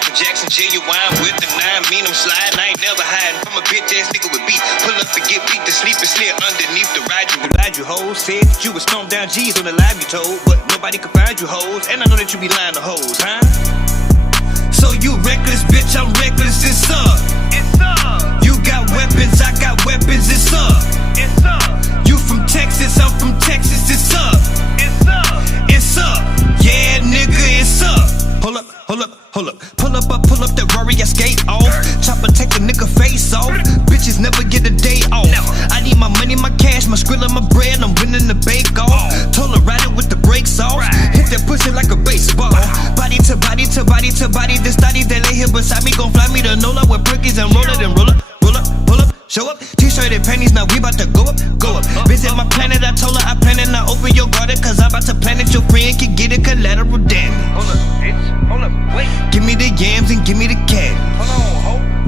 Michael Jackson, genuine with the 9. Mean I'm sliding, I ain't never hiding from a bitch ass nigga with beef. Pull up and get beat to sleep and slip underneath the ride. You lied, you hoes. Said that you would stomp down G's on the live you told, but nobody could find you hoes. And I know that you be lying to hoes, huh? So you reckless, bitch, I'm reckless, it's up. It's up. You got weapons, I got weapons, it's up. It's up. You from Texas, I'm from Texas, it's up. It's up. It's up. Yeah, nigga, it's up. Hold up, hold up, hold up. Pull up that Rory, I skate off. Chopper take a nigga face off. Bitches never get a day off. I need my money, my cash, my skrill and my bread. I'm winning the bake off. Told her ride it with the brakes off. Hit that pussy like a baseball. Body to body to body to body. This study that lay here beside me gon' fly me to NOLA with perkies and roll it and roll up, roll up, pull up. Show up, t-shirt and panties, now we about to go up, go up. Visit my planet, I told her I plan it, now open your garden, cause I'm about to plant it, your friend can get it collateral damage. Hold up, bitch, hold up, wait. Give me the yams and give me the cat.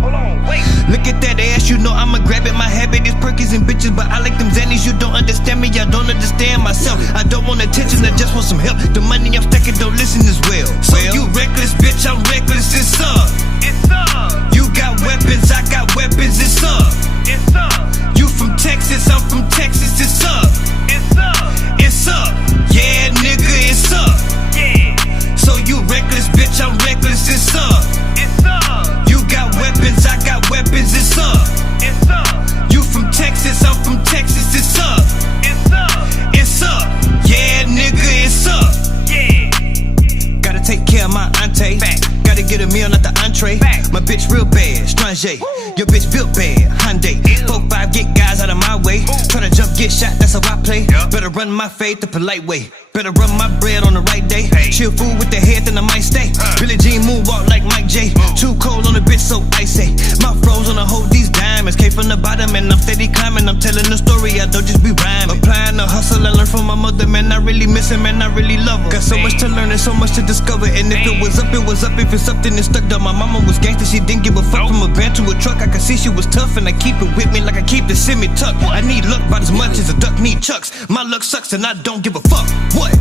Hold on, wait. Look at that ass, you know I'ma grab it, my habit is perkies and bitches, but I like them zannies, you don't understand me, I don't understand myself. I don't want attention, I just want some help. The money I'm stacking, don't listen as well. So you reckless, bitch, I'm reckless, it's up. It's up. You got weapons, I got weapons, it's up. It's up. You from Texas, I'm from Texas, it's up. It's up. It's up. Yeah, nigga, it's up. Yeah. So you reckless, bitch, I'm reckless, it's up. It's up. You got weapons, I got weapons, it's up. It's up. You from Texas, I'm from Texas, it's up. It's up. It's up. Yeah, nigga, it's up. Yeah. Gotta take care of my auntie. Gotta get a meal, not the entree. My bitch real bad, strange. Your bitch built bad, Hyundai. 4-5, get guys out of my way. Try to jump, get shot, that's how I play. Better run my faith the polite way. Better run my bread on the right day. She'll fool with the head, then I might stay. Billie Jean moonwalk like Mike J. Too cold on the bitch, so icy. My froze on the hold these diamonds. Came from the bottom and I'm steady climbing. I'm telling the story, I don't just be rhyming. Applying the hustle, I learn from my mother. Man, I really miss her, man, I really love her. Got so much to learn and so much to discover. And if it was up, it was up. If it's something that stuck down, my mama was gangster. She didn't give a fuck. From a van to a truck, I could see she was tough. And I keep it with me like I keep the semi tucked. I need luck about as much as a duck need chucks. My luck sucks and I don't give a fuck. What?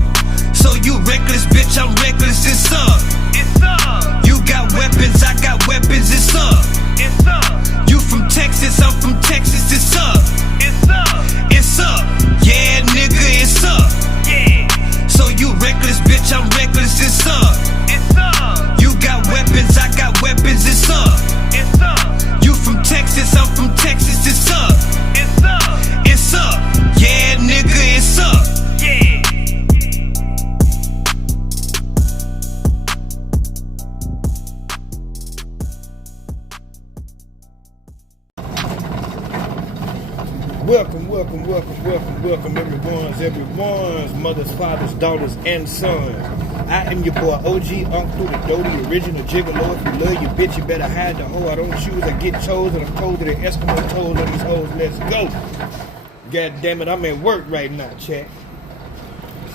So you reckless, bitch, I'm reckless, it's up. It's up. You got weapons, I got weapons, it's up. It's up. You from Texas, I'm from Texas, it's up. It's up. It's up. Yeah, nigga, it's up. Yeah. So you reckless, bitch, I'm reckless, it's up. It's up. You got weapons, I got weapons, it's up. It's up. You from Texas, I'm from Texas, it's up. It's up. It's up. Yeah, nigga, it's up. Yeah. Welcome, everyone's mothers, fathers, daughters, and sons. I am your boy OG, Unc through the Doty, original gigolo. If you love your bitch, you better hide the hoe. I don't choose, I get chose, and I'm told to the Eskimo toes on these hoes. Let's go. God damn it, I'm at work right now, chat.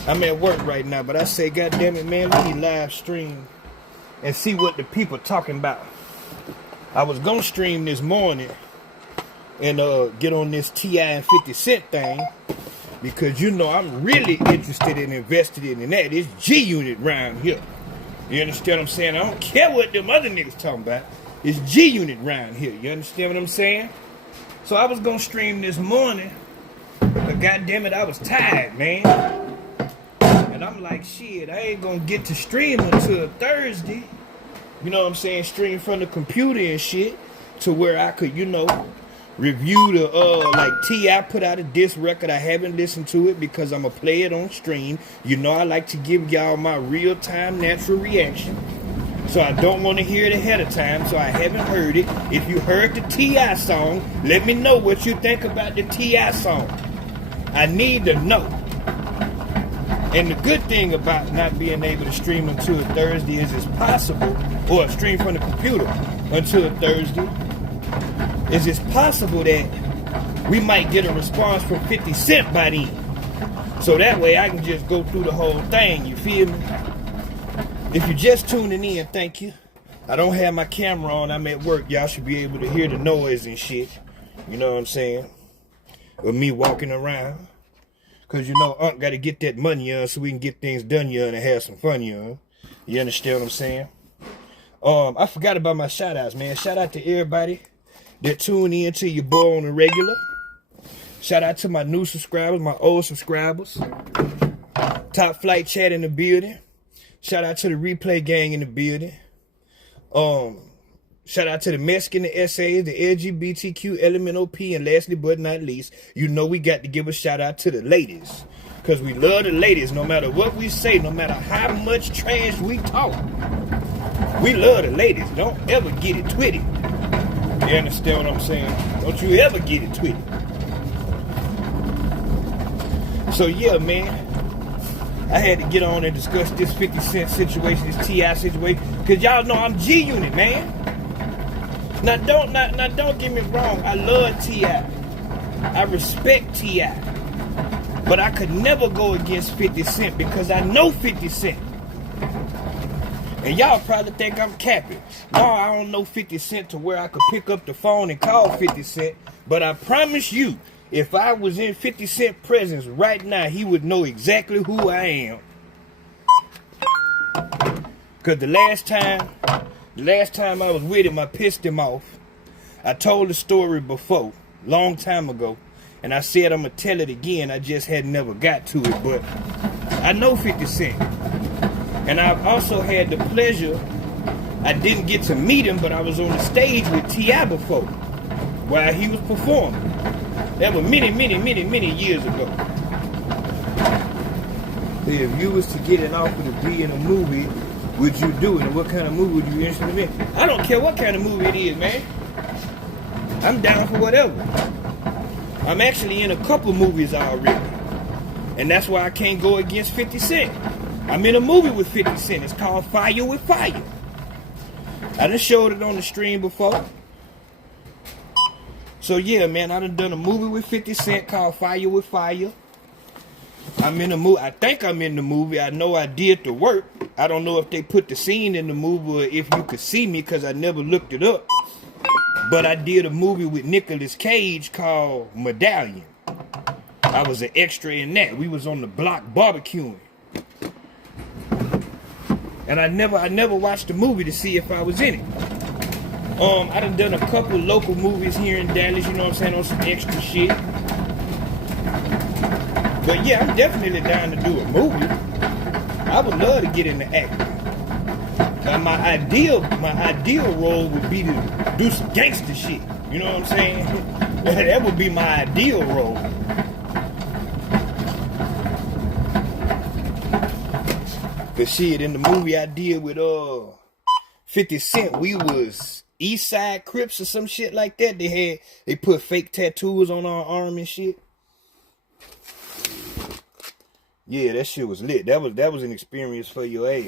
I'm at work right now, but I say, God damn it, man, let me live stream and see what the people talking about. I was gonna stream this morning and get on this T.I. and 50 Cent thing, because you know I'm really interested and invested in that. It's G-Unit round here. You understand what I'm saying? I don't care what them other niggas talking about. It's G-Unit round here. You understand what I'm saying? So I was gonna stream this morning, but goddamn it, I was tired, man. And I'm like, shit, I ain't gonna get to stream until Thursday. You know what I'm saying? Stream from the computer and shit, to where I could, you know, review the like T.I. put out a diss record. I haven't listened to it because I'm gonna play it on stream. You know I like to give y'all my real-time natural reaction, so I don't want to hear it ahead of time, so I haven't heard it. If you heard the T.I. song, let me know what you think about the T.I. song. I need to know. And the good thing about not being able to stream until Thursday is it's possible, or stream from the computer until Thursday, is it's possible that we might get a response from 50 Cent by then. So that way I can just go through the whole thing, you feel me? If you're just tuning in, thank you. I don't have my camera on, I'm at work. Y'all should be able to hear the noise and shit. You know what I'm saying? Of me walking around. Because you know Unc got to get that money on so we can get things done, and have some fun, You understand what I'm saying? I forgot about my shout outs, man. Shout out to everybody that tune in to your boy on the regular. Shout out to my new subscribers, my old subscribers. Top Flight Chat in the building. Shout out to the Replay Gang in the building. Shout out to the Mexican, the essays, the LGBTQ, LMNOP, and lastly but not least, you know we got to give a shout out to the ladies. Because we love the ladies no matter what we say, no matter how much trash we talk. We love the ladies. Don't ever get it twisted. You understand what I'm saying? Don't you ever get it twisted. So yeah, man, I had to get on and discuss this 50 Cent situation, this T.I. situation, because y'all know I'm G-Unit, man. Now don't get me wrong, I love T.I. I respect T.I. But I could never go against 50 Cent because I know 50 Cent. And y'all probably think I'm capping. No, I don't know 50 Cent to where I could pick up the phone and call 50 Cent. But I promise you, if I was in 50 Cent presence right now, he would know exactly who I am. Because the last time I was with him, I pissed him off. I told the story before, long time ago. And I said I'm going to tell it again. I just had never got to it. But I know 50 Cent. And I've also had the pleasure, I didn't get to meet him, but I was on the stage with T.I. before, while he was performing. That was many years ago. If you was to get an offer to be in a movie, would you do it? And what kind of movie would you be interested in? I don't care what kind of movie it is, man. I'm down for whatever. I'm actually in a couple movies already. And that's why I can't go against 50 Cent. I'm in a movie with 50 Cent. It's called Fire with Fire. I done showed it on the stream before. So yeah, man, I done a movie with 50 Cent called Fire with Fire. I'm in a movie. I think I'm in the movie. I know I did the work. I don't know if they put the scene in the movie or if you could see me because I never looked it up. But I did a movie with Nicolas Cage called Medallion. I was an extra in that. We was on the block barbecuing. And I never watched the movie to see if I was in it. I done a couple local movies here in Dallas, you know what I'm saying, on some extra shit. But yeah, I'm definitely down to do a movie. I would love to get into acting. Now my ideal role would be to do some gangster shit. You know what I'm saying? That would be my ideal role. Cause shit, in the movie I did with 50 Cent, we was East Side Crips or some shit like that. They put fake tattoos on our arm and shit. Yeah, that shit was lit. That was an experience for your ass.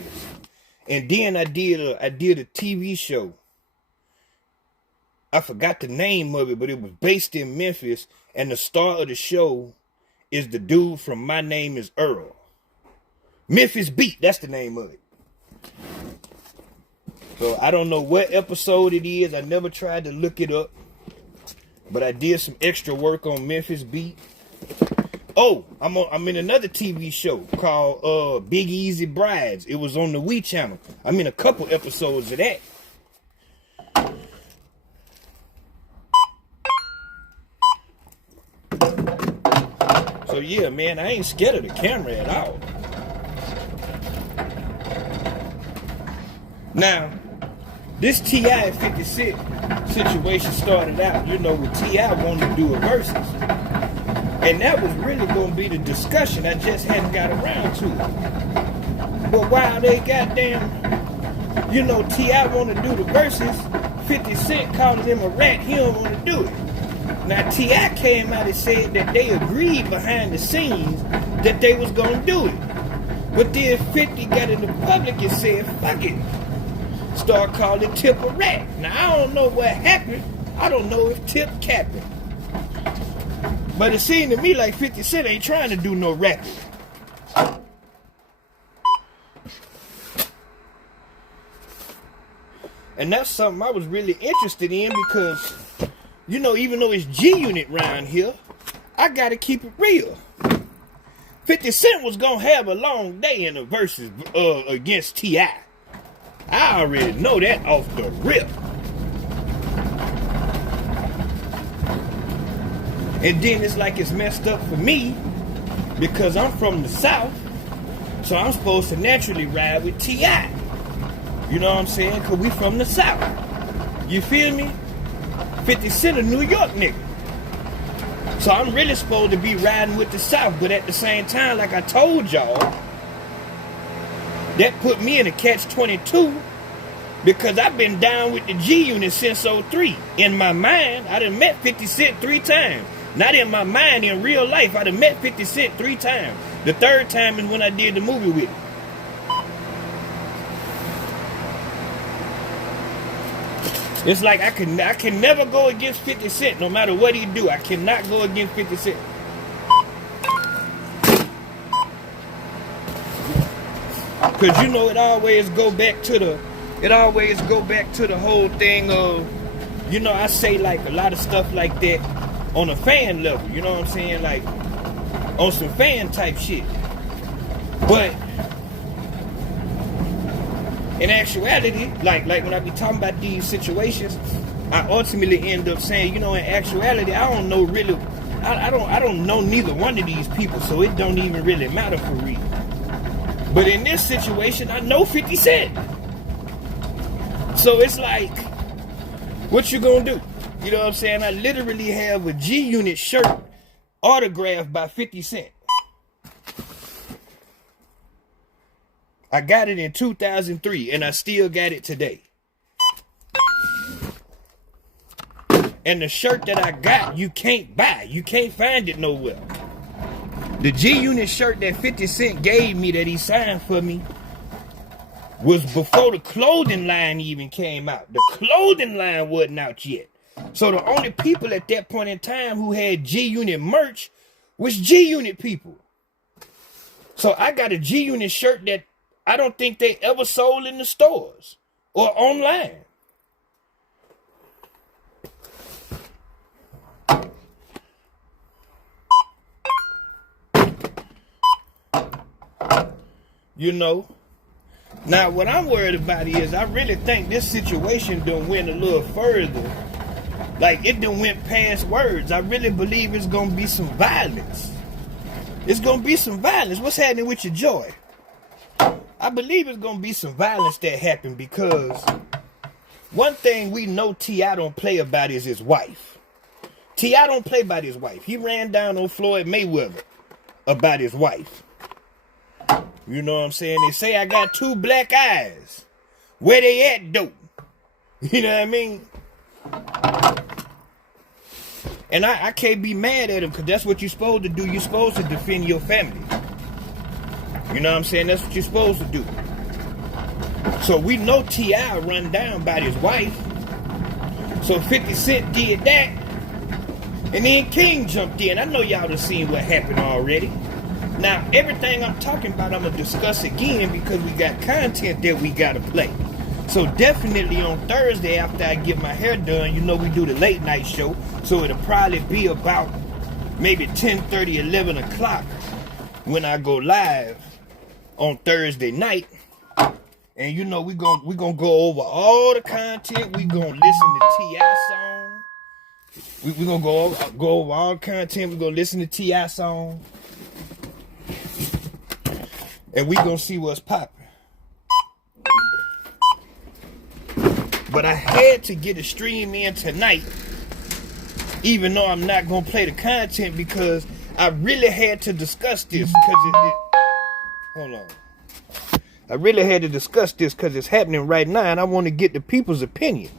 And then I did a TV show. I forgot the name of it, but it was based in Memphis, and the star of the show is the dude from My Name Is Earl. Memphis Beat, that's the name of it. So I don't know what episode it is. I never tried to look it up. But I did some extra work on Memphis Beat. Oh, I'm in another TV show called Big Easy Brides. It was on the Wii channel. I'm in a couple episodes of that. So yeah, man, I ain't scared of the camera at all. Now, this T.I. and 50 Cent situation started out, you know, with T.I. wanting to do a versus. And that was really going to be the discussion. I just hadn't got around to it. But while they goddamn, you know, T.I. want to do the verses, 50 Cent calling him a rat, he don't want to do it. Now, T.I. came out and said that they agreed behind the scenes that they was going to do it. But then 50 got in the public and said, fuck it. Start calling Tip a rat. Now, I don't know what happened. I don't know if Tip capping. But it seemed to me like 50 Cent ain't trying to do no rapping. And that's something I was really interested in because, you know, even though it's G-Unit around here, I gotta keep it real. 50 Cent was gonna have a long day in the verses against T.I. I already know that off the rip. And then it's like it's messed up for me because I'm from the South, so I'm supposed to naturally ride with T.I. You know what I'm saying? Because we from the South. You feel me? 50 Cent a New York nigga. So I'm really supposed to be riding with the South, but at the same time, like I told y'all, that put me in a catch-22 because I've been down with the G Unit since '03. In my mind, I done met 50 Cent 3 times. Not in my mind, in real life, I done met 50 Cent 3 times. The third time is when I did the movie with him. It's like I can never go against 50 Cent no matter what he do. I cannot go against 50 Cent. Cause you know it always go back to the whole thing of, you know, I say like a lot of stuff like that on a fan level, you know what I'm saying? Like on some fan type shit. But in actuality, like when I be talking about these situations, I ultimately end up saying, you know, in actuality, I don't know really, I don't know neither one of these people, so it don't even really matter for real. But in this situation, I know 50 Cent. So it's like, what you gonna do? You know what I'm saying? I literally have a G Unit shirt autographed by 50 Cent. I got it in 2003, and I still got it today. And the shirt that I got, you can't buy. You can't find it nowhere. The G Unit shirt that 50 Cent gave me, that he signed for me, was before the clothing line even came out. The clothing line wasn't out yet. So the only people at that point in time who had G Unit merch was G Unit people. So I got a G Unit shirt that I don't think they ever sold in the stores or online. You know? Now, what I'm worried about is I really think this situation done went a little further. Like, it done went past words. I really believe it's going to be some violence. It's going to be some violence. What's happening with your joy? I believe it's going to be some violence that happened because one thing we know T.I. don't play about is his wife. T.I. don't play about his wife. He ran down on Floyd Mayweather about his wife. You know what I'm saying? They say I got 2 black eyes. Where they at, though? You know what I mean? And I can't be mad at him because that's what you're supposed to do. You're supposed to defend your family. You know what I'm saying? That's what you're supposed to do. So we know T.I. run down by his wife. So 50 Cent did that. And then King jumped in. I know y'all done seen what happened already. Now, everything I'm talking about, I'm going to discuss again because we got content that we got to play. So definitely on Thursday after I get my hair done, you know we do the late night show. So it'll probably be about maybe 10:30, 11 o'clock when I go live on Thursday night. And you know we gonna go over all the content. We gonna listen to T.I. song. We gonna go over all the content. We gonna listen to T.I. song. And we gonna see what's popping. But I had to get a stream in tonight, even though I'm not gonna play the content because I really had to discuss this because hold on. I really had to discuss this because it's happening right now and I want to get the people's opinion.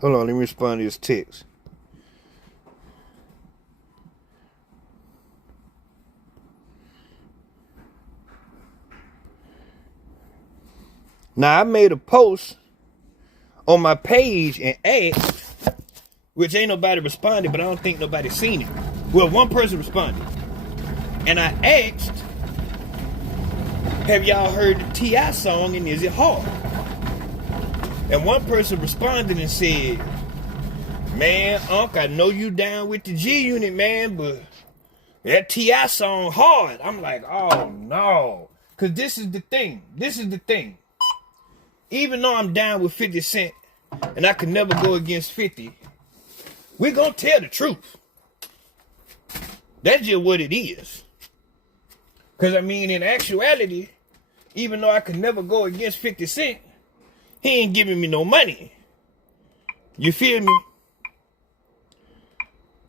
Hold on, let me respond to this text. Now, I made a post on my page and asked, which ain't nobody responded, but I don't think nobody seen it. Well, one person responded. And I asked, have y'all heard the T.I. song and is it hard? And one person responded and said, man, Unc, I know you down with the G Unit, man, but that T.I. song hard. I'm like, oh no. Because this is the thing. Even though I'm down with 50 Cent and I could never go against 50, we're going to tell the truth. That's just what it is. Because, I mean, in actuality, even though I could never go against 50 Cent, he ain't giving me no money. You feel me?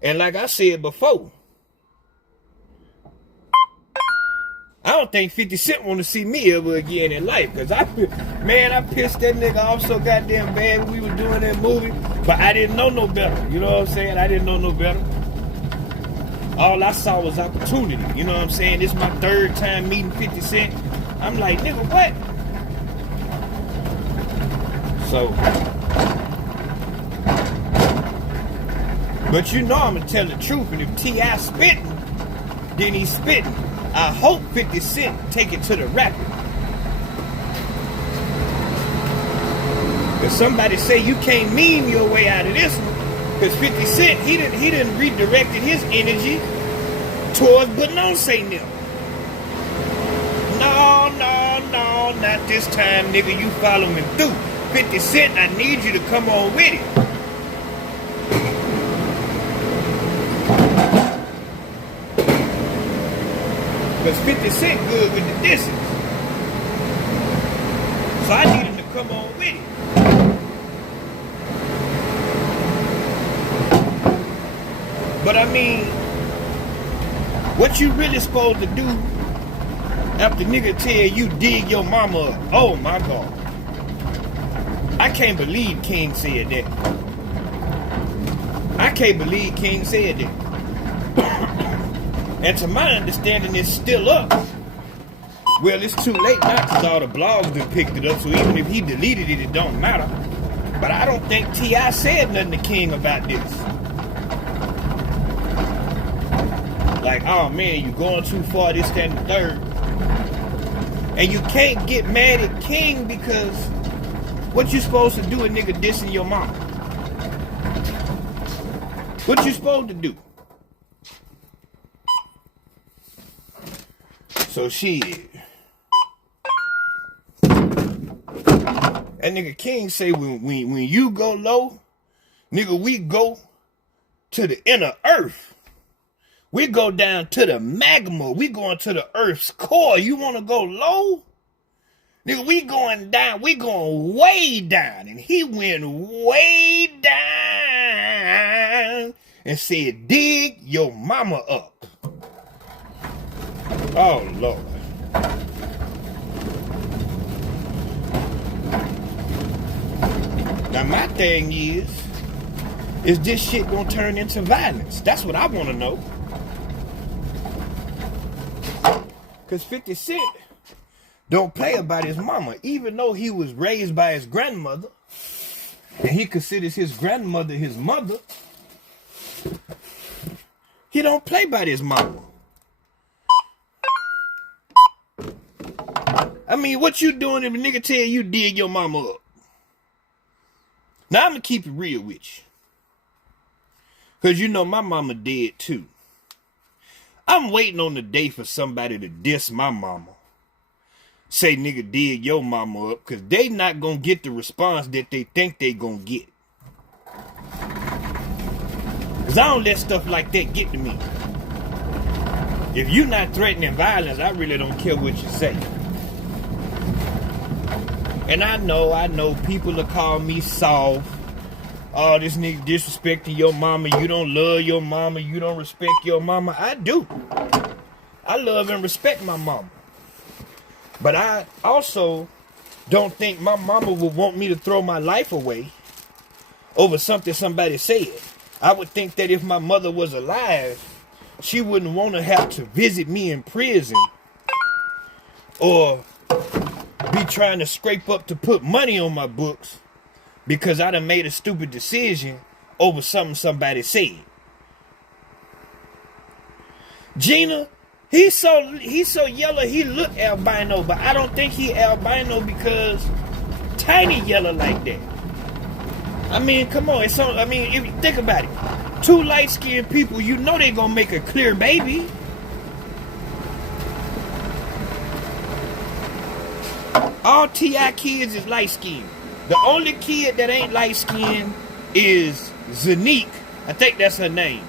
And like I said before, I don't think 50 Cent want to see me ever again in life. Because I pissed that nigga off so goddamn bad when we were doing that movie. But I didn't know no better. You know what I'm saying? I didn't know no better. All I saw was opportunity. You know what I'm saying? This is my third time meeting 50 Cent. I'm like, nigga, what? So, but you know I'm going to tell the truth. And if T.I. spitting, then he's spitting. I hope 50 Cent take it to the rapper. If somebody say you can't meme your way out of this one, because 50 Cent, he didn't redirected his energy towards Beyonce now. No, not this time, nigga. You following through. 50 Cent, I need you to come on with it. Because 50 Cent good with the distance. So I need him to come on with it. But I mean, what you really supposed to do after nigga tell you dig your mama up? Oh my God. I can't believe King said that. I can't believe King said that. And to my understanding, it's still up. Well, it's too late now because all the blogs done picked it up. So even if he deleted it, it don't matter. But I don't think T.I. said nothing to King about this. Like, oh man, you going too far, this, that, and the third. And you can't get mad at King because what you supposed to do a nigga dissing your mama? What you supposed to do? So shit. That nigga King say when you go low, nigga, we go to the inner earth. We go down to the magma. We going to the earth's core. You want to go low? Nigga, we going down. We going way down. And he went way down and said, dig your mama up. Oh, Lord. Now, my thing is this shit gonna turn into violence? That's what I want to know. Because 50 Cent don't play about his mama, even though he was raised by his grandmother, and he considers his grandmother his mother. He don't play about his mama. I mean, what you doing if a nigga tell you dig your mama up? Now, I'm going to keep it real with you. Because you know my mama dead too. I'm waiting on the day for somebody to diss my mama. Say, nigga, dig your mama up. Because they not going to get the response that they think they going to get. Because I don't let stuff like that get to me. If you not threatening violence, I really don't care what you say. And I know people will call me soft. Oh, this nigga disrespecting your mama. You don't love your mama. You don't respect your mama. I do. I love and respect my mama. But I also don't think my mama would want me to throw my life away over something somebody said. I would think that if my mother was alive, she wouldn't want to have to visit me in prison or be trying to scrape up to put money on my books because I done made a stupid decision over something somebody said. Gina, he's so yellow he look albino, but I don't think he albino because Tiny yellow like that. I mean, come on, if you think about it, two light-skinned people, you know they gonna make a clear baby. All T.I. kids is light-skinned. The only kid that ain't light-skinned is Zanique. I think that's her name.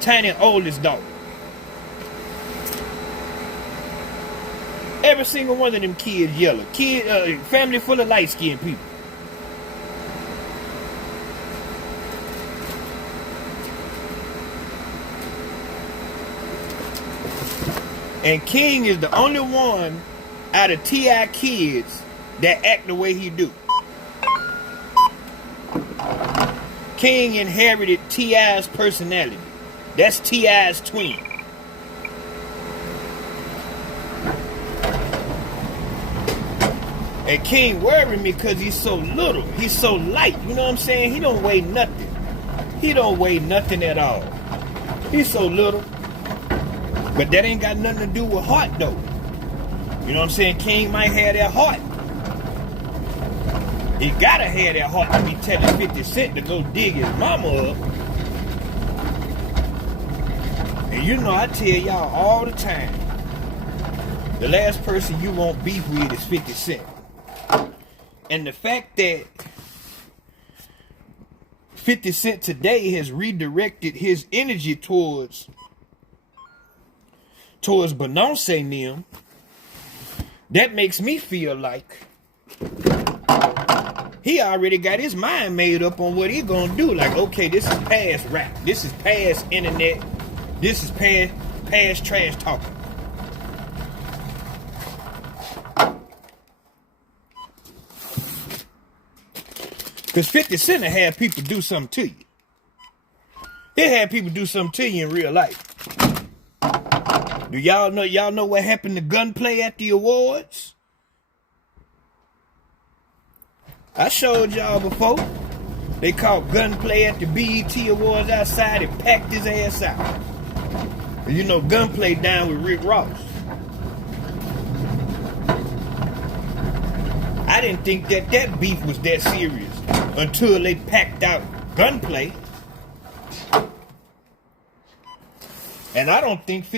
Tiny oldest daughter. Every single one of them kids yellow. Family full of light-skinned people. And King is the only one out of T.I. kids that act the way he do. King inherited T.I.'s personality. That's T.I.'s twin. And King worried me because he's so little. He's so light. You know what I'm saying? He don't weigh nothing. He don't weigh nothing at all. He's so little. But that ain't got nothing to do with heart, though. You know what I'm saying? King might have that heart. He gotta have that heart to be telling 50 Cent to go dig his mama up. And you know, I tell y'all all the time, the last person you want beef with is 50 Cent. And the fact that 50 Cent today has redirected his energy towards Beyoncé and them, that makes me feel like he already got his mind made up on what he gonna do. Like, okay, this is past rap. This is past internet. This is past trash talking. Because 50 Cent had people do something to you. He had people do something to you in real life. Do y'all know what happened to Gunplay at the awards? I showed y'all before. They called Gunplay at the BET Awards outside and packed his ass out. And you know Gunplay down with Rick Ross. I didn't think that beef was that serious until they packed out Gunplay. And I don't think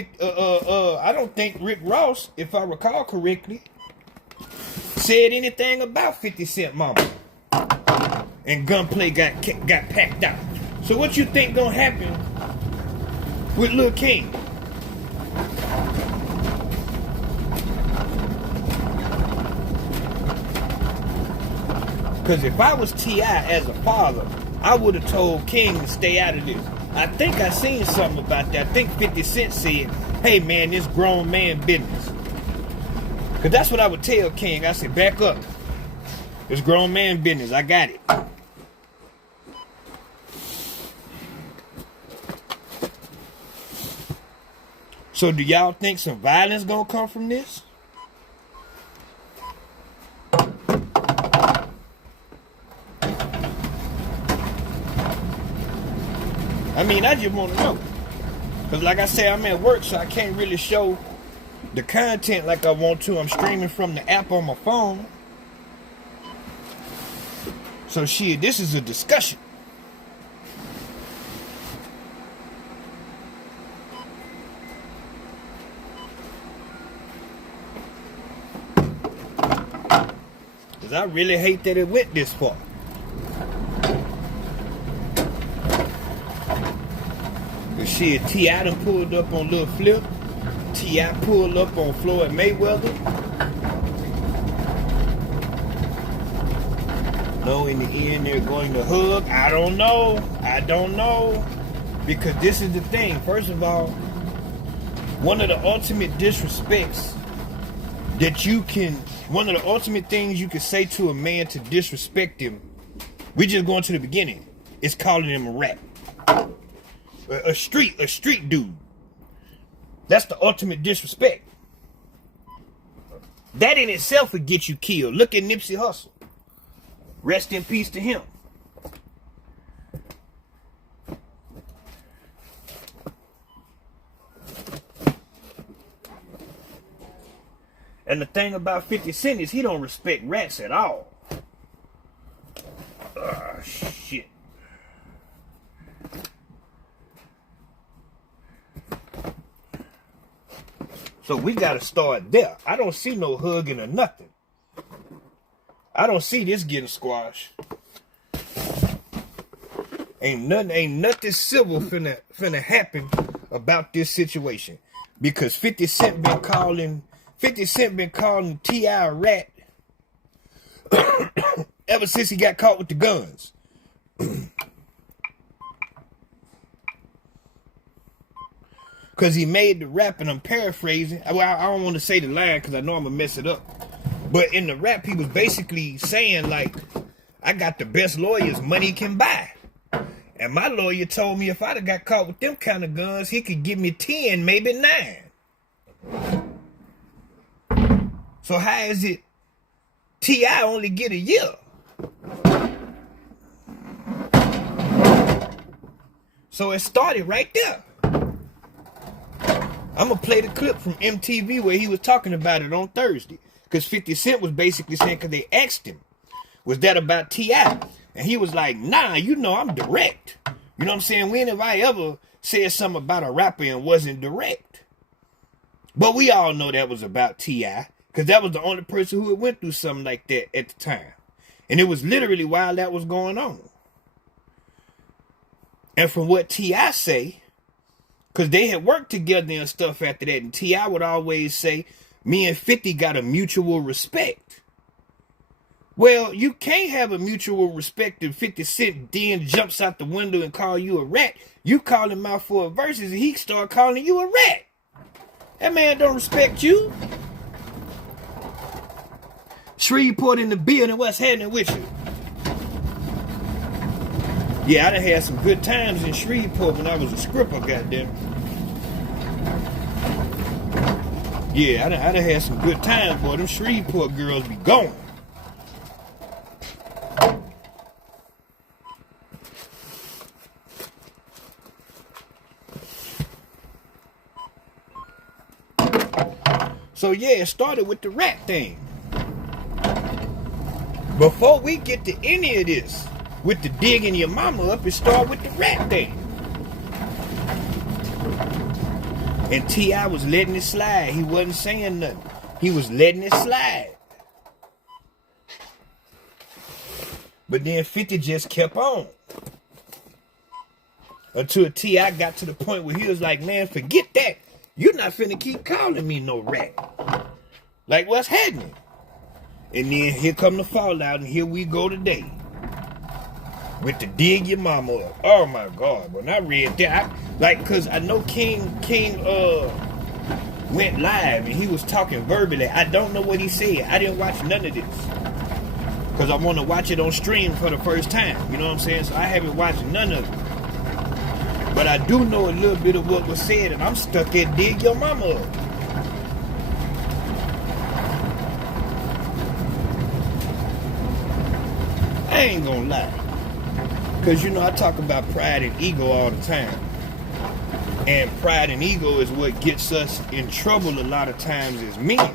Rick Ross, if I recall correctly, said anything about 50 Cent mama. And Gunplay got packed out. So what you think gonna happen with Lil King? Because if I was T.I. as a father, I would have told King to stay out of this. I think I seen something about that. I think 50 Cent said, hey man, this grown man business. Because that's what I would tell King. I said, back up. It's grown man business. I got it. So do y'all think some violence gonna come from this? I mean, I just want to know. Because like I said, I'm at work, so I can't really show the content like I want to. I'm streaming from the app on my phone. So shit, this is a discussion. Because I really hate that it went this far. Shit, T.I. done pulled up on Lil Flip. T.I. pulled up on Floyd Mayweather. No, in the end, they're going to hug. I don't know. Because this is the thing. First of all, one of the ultimate disrespects one of the ultimate things you can say to a man to disrespect him, we just going to the beginning, is calling him a rat. A street dude. That's the ultimate disrespect. That in itself would get you killed. Look at Nipsey Hussle. Rest in peace to him. And the thing about 50 Cent is he don't respect rats at all. Shit. So we gotta start there. I don't see no hugging or nothing. I don't see this getting squashed. Ain't nothing civil finna happen about this situation. Because 50 Cent been calling T.I. a rat ever since he got caught with the guns. Because he made the rap, and I'm paraphrasing. I don't want to say the line because I know I'm going to mess it up. But in the rap, he was basically saying, like, I got the best lawyers money can buy. And my lawyer told me if I'd have got caught with them kind of guns, he could give me 10, maybe 9. So how is it T.I. only get a year? So it started right there. I'm going to play the clip from MTV where he was talking about it on Thursday. Because 50 Cent was basically saying, because they asked him, was that about T.I.? And he was like, nah, you know I'm direct. You know what I'm saying? When have I ever said something about a rapper and wasn't direct? But we all know that was about T.I. Because that was the only person who had went through something like that at the time. And it was literally while that was going on. And from what T.I. say, because they had worked together and stuff after that, and T.I. would always say, me and 50 got a mutual respect. Well, you can't have a mutual respect if 50 Cent then jumps out the window and call you a rat. You call him out for a verses and he start calling you a rat. That man don't respect you. Shreveport in the building, what's happening with you? Yeah, I done had some good times in Shreveport when I was a scripper, goddamn. Yeah, I done had some good times, boy. Them Shreveport girls be going. So yeah, it started with the rat thing. Before we get to any of this, with the digging your mama up, it started with the rat thing. And T.I. was letting it slide. He wasn't saying nothing. He was letting it slide. But then 50 just kept on. Until T.I. got to the point where he was like, man, forget that. You're not finna keep calling me no rat. Like, what's happening? And then here come the fallout, and here we go today. With the dig your mama up. Oh my God. When I read that, cause I know King went live and he was talking verbally. I don't know what he said. I didn't watch none of this. Cause I want to watch it on stream for the first time. You know what I'm saying? So I haven't watched none of it. But I do know a little bit of what was said, and I'm stuck at dig your mama up. I ain't gonna lie. Because, you know, I talk about pride and ego all the time. And pride and ego is what gets us in trouble a lot of times as men.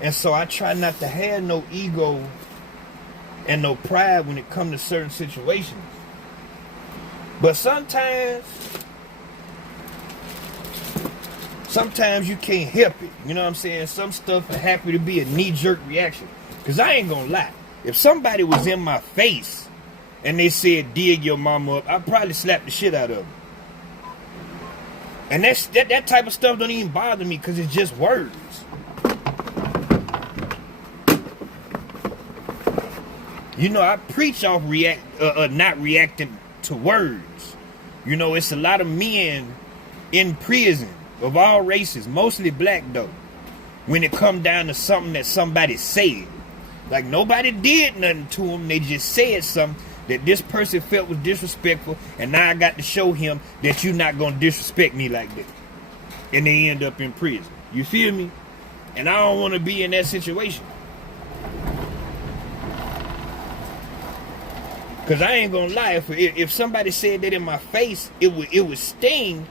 And so I try not to have no ego and no pride when it comes to certain situations. But sometimes you can't help it. You know what I'm saying? Some stuff is happy to be a knee-jerk reaction. Because I ain't gonna lie. If somebody was in my face and they said, dig your mama up, I'd probably slap the shit out of them. And that type of stuff don't even bother me because it's just words. You know, I preach off not reacting to words. You know, it's a lot of men in prison of all races, mostly black though, when it come down to something that somebody said. Like nobody did nothing to them, they just said something that this person felt was disrespectful, and now I got to show him that you're not gonna disrespect me like that. And they end up in prison. You feel me? And I don't want to be in that situation. Cause I ain't gonna lie, if somebody said that in my face, it would sting,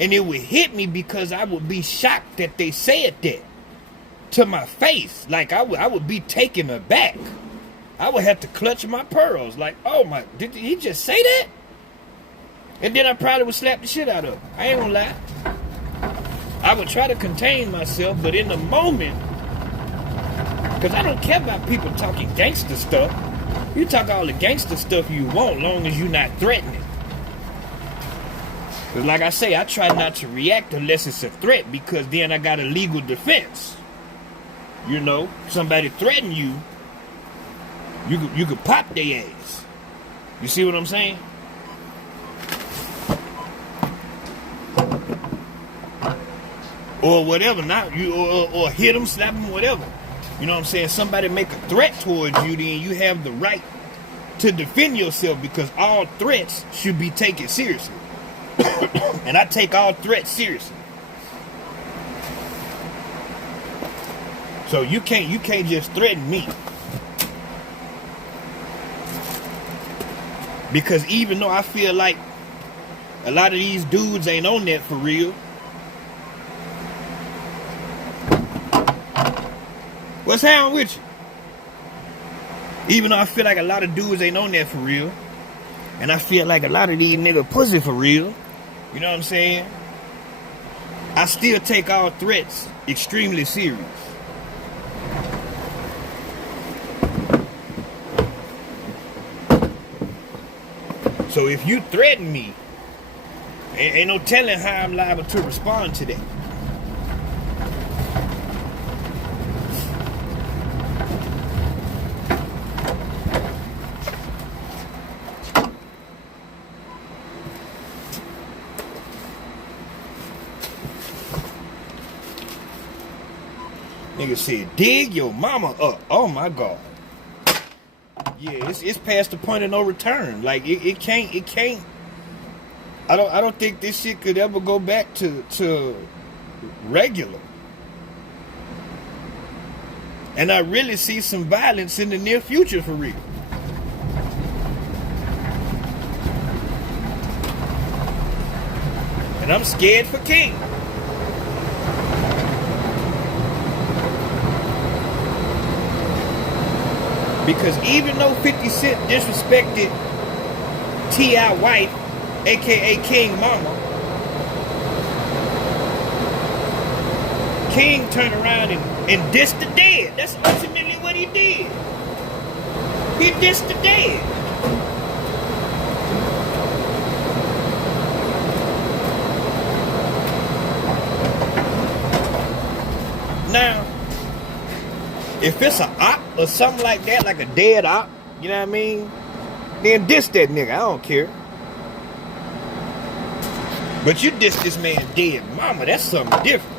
and it would hit me because I would be shocked that they said that to my face. Like I would be taken aback. I would have to clutch my pearls. Like, oh my, did he just say that? And then I probably would slap the shit out of him. I ain't gonna lie. I would try to contain myself, but in the moment, Because I don't care about people talking gangster stuff. You talk all the gangster stuff you want, long as you're not threatening. Because like I say, I try not to react unless it's a threat, because then I got a legal defense. You know, somebody threaten you, you could pop their ass. You see what I'm saying? Or whatever, not you, or hit them, slap them, whatever. You know what I'm saying? Somebody make a threat towards you, then you have the right to defend yourself, because all threats should be taken seriously. And I take all threats seriously. So you can't just threaten me. Because even though I feel like a lot of these dudes ain't on that for real. What's happening with you? Even though I feel like a lot of dudes ain't on that for real. And I feel like a lot of these niggas pussy for real. You know what I'm saying? I still take all threats extremely serious. So if you threaten me, ain't no telling how I'm liable to respond to that. Nigga said, dig your mama up. Oh my God. Yeah, it's past the point of no return. Like it can't. I don't think this shit could ever go back to regular. And I really see some violence in the near future for real. And I'm scared for King. Because even though 50 Cent disrespected T.I. wife, a.k.a. King mama, King turned around and dissed the dead. That's ultimately what he did. He dissed the dead. Now, if it's an op or something like that, like a dead op, you know what I mean? Then diss that nigga, I don't care. But you diss this man dead mama, that's something different.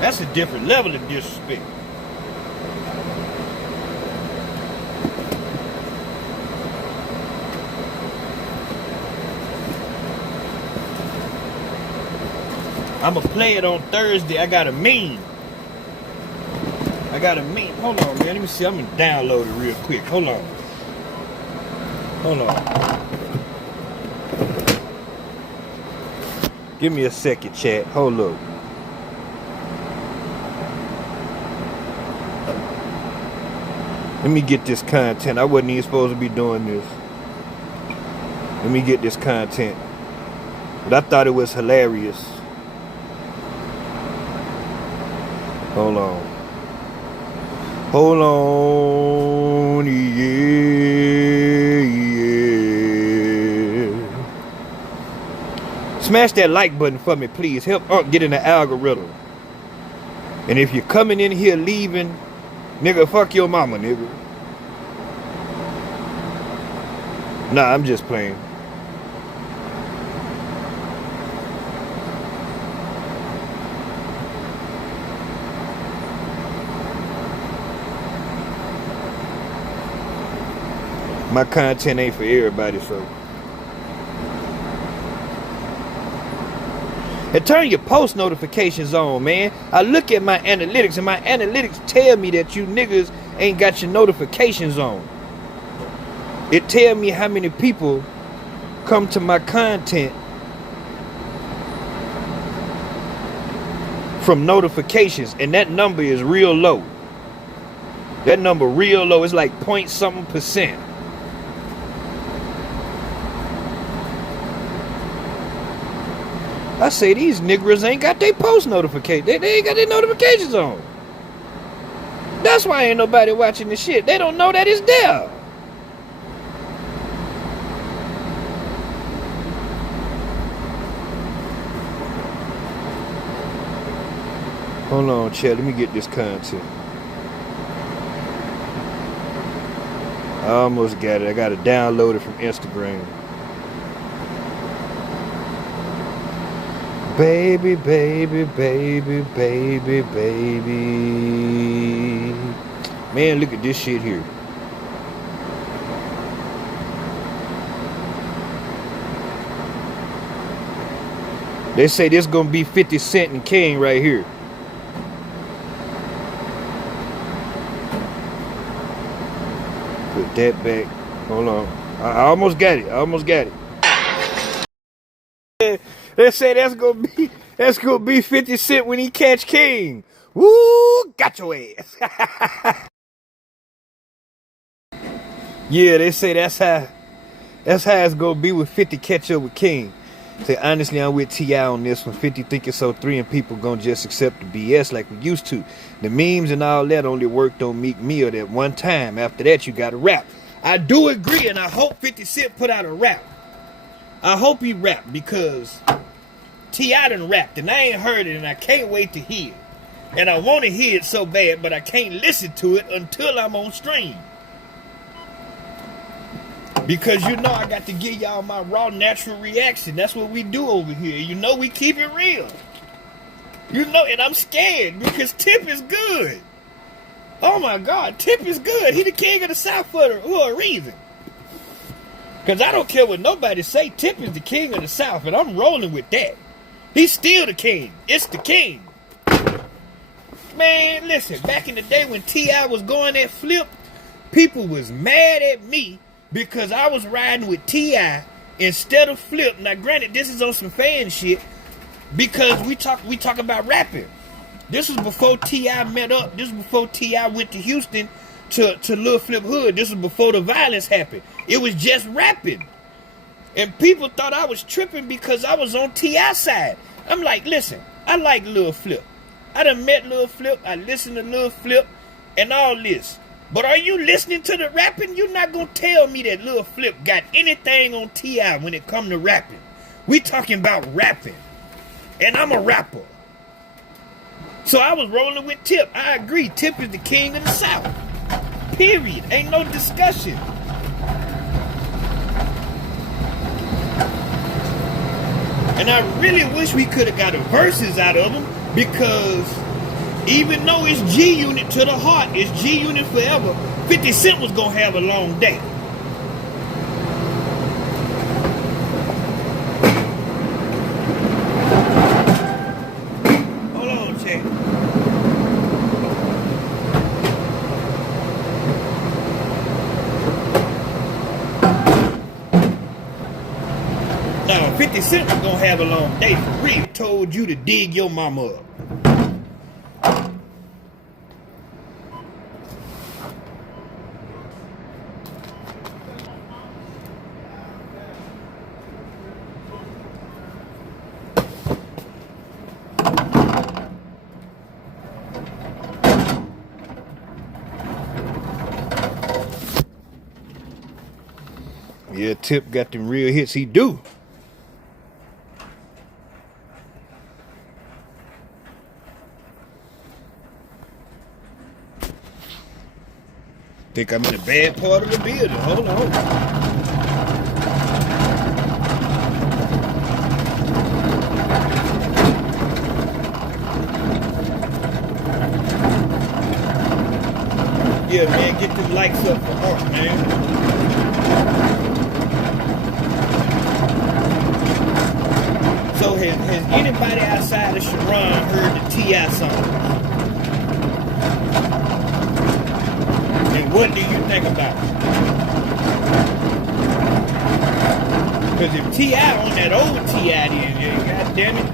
That's a different level of disrespect. I'ma play it on Thursday. I got a meme. Hold on, man. Let me see. I'm gonna download it real quick. Hold on. Give me a second, chat. Hold up. Let me get this content. I wasn't even supposed to be doing this. Let me get this content. But I thought it was hilarious. Hold on, yeah. Smash that like button for me, please. Help Unc get in the algorithm. And if you're coming in here leaving, nigga, fuck your mama, nigga. Nah, I'm just playing. My content ain't for everybody, so. And turn your post notifications on, man. I look at my analytics, and my analytics tell me that you niggas ain't got your notifications on. It tell me how many people come to my content from notifications, and that number is real low. That number real low. It's like 0.something%. I say these niggas ain't got their post notifications. They ain't got their notifications on. That's why ain't nobody watching this shit. They don't know that it's there. Hold on, Chad. Let me get this content. I almost got it. I got to download it from Instagram. Baby, baby, baby, baby, baby. Man, look at this shit here. They say this gonna be 50 Cent and King right here. Put that back. Hold on. I almost got it. I almost got it. They say that's gonna be 50 Cent when he catch King. Woo! Got your ass. Yeah, they say that's how it's gonna be with 50 catch up with King. Say honestly, I'm with T.I. on this one. 50 think it's so 3 and people gonna just accept the BS like we used to. The memes and all that only worked on Meek Mill that one time. After that, you gotta rap. I do agree, and I hope 50 Cent put out a rap. I hope he rapped because T.I. done rapped and I ain't heard it and I can't wait to hear it. And I want to hear it so bad, but I can't listen to it until I'm on stream. Because you know I got to give y'all my raw, natural reaction. That's what we do over here. You know we keep it real. You know, and I'm scared because T.I.P is good. Oh my God, T.I.P is good. He the king of the South for a reason. Because I don't care what nobody say. T.I.P is the king of the South, and I'm rolling with that. He's still the king. It's the king. Man, listen, back in the day when T.I. was going that flip, people was mad at me because I was riding with T.I. instead of Flip. Now, granted, this is on some fan shit because we talk about rapping. This was before T.I. met up. This was before T.I. went to Houston to Lil Flip Hood. This was before the violence happened. It was just rapping. And people thought I was tripping because I was on T.I.'s side. I'm like, listen, I like Lil Flip. I done met Lil Flip. I listened to Lil Flip and all this. But are you listening to the rapping? You're not going to tell me that Lil Flip got anything on T.I. when it come to rapping. We talking about rapping. And I'm a rapper. So I was rolling with Tip. I agree. Tip is the king of the South. Period. Ain't no discussion. And I really wish we could have got a verses out of them because even though it's G-Unit to the heart, it's G-Unit forever, 50 Cent was going to have a long day. Hold on, check. Now, 50 Cent was going to have a long day for real. Told you to dig your mama up. Yeah, Tip got them real hits. He do. Think I'm in a bad part of the building. Hold on. Yeah, man, get them likes up for art, man. So has anybody outside of Sharon heard the T.I. song? And what do you think about it? Because if T.I. on that old T.I. then, God damn it.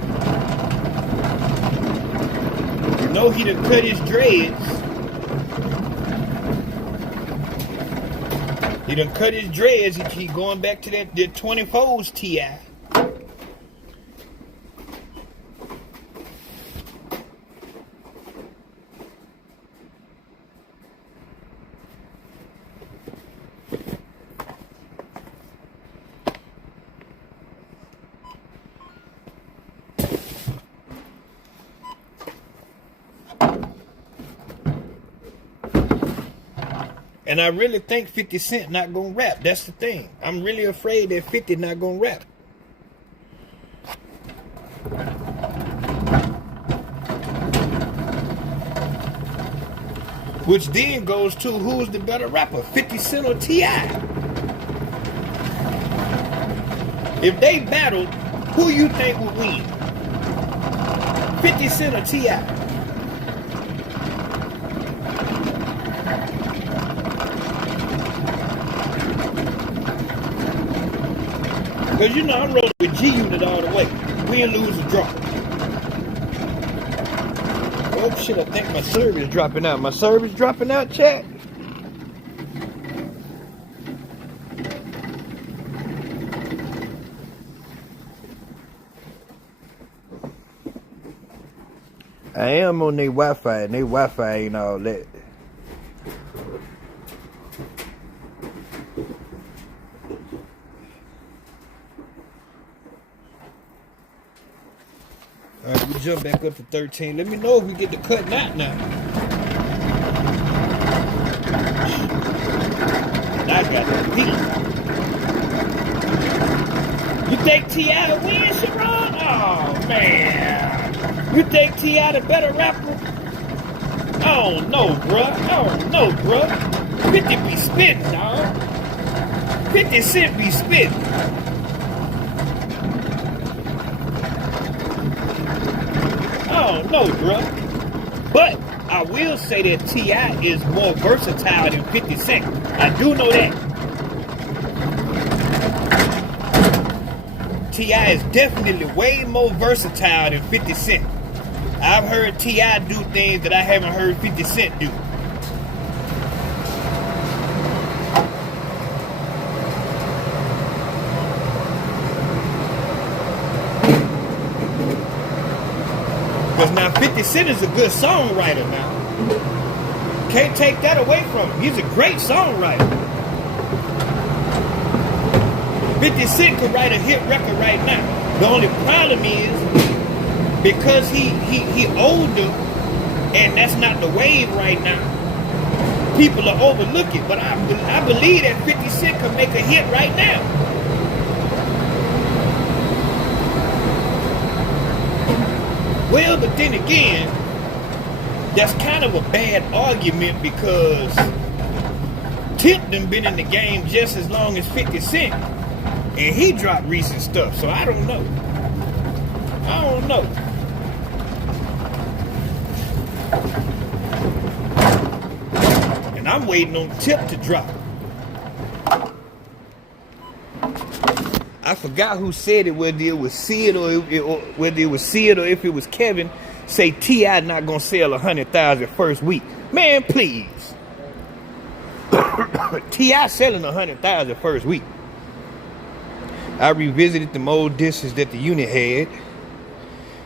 You know he done cut his dreads. He done cut his dreads. He going back to that 24's T.I. And I really think 50 Cent not gonna rap. That's the thing. I'm really afraid that 50 not gonna rap. Which then goes to who's the better rapper, 50 Cent or T.I.? If they battled, who you think would win? 50 Cent or T.I.? Because you know I'm rolling with G-Unit all the way. Win, lose, or draw. Oh shit, I think my service dropping out. My service dropping out, chat? I am on their Wi-Fi, and their Wi-Fi ain't all that. Alright, we jump back up to 13. Let me know if we get to cutting out now. I got that beat. You think T.I. to win, Sharon? Oh, man. You think T.I. the better rapper? I don't know, bruh. 50 be spitting, dog. 50 Cent be spitting. I don't know, bruh. But I will say that T.I. is more versatile than 50 Cent. I do know that. T.I. is definitely way more versatile than 50 Cent. I've heard T.I. do things that I haven't heard 50 Cent do. Because now 50 Cent is a good songwriter now. Can't take that away from him. He's a great songwriter. 50 Cent could write a hit record right now. The only problem is, because he older, and that's not the wave right now, people are overlooking. But I believe that 50 Cent could make a hit right now. Well, but then again, that's kind of a bad argument because T.I.P done been in the game just as long as 50 Cent. And he dropped recent stuff, so I don't know. And I'm waiting on T.I.P to drop. I forgot who said it, whether it was Sid or if it was Kevin. Say T.I. not gonna sell 100,000 first week. Man, please. T.I. selling 100,000 first week. I revisited the old disses that the unit had.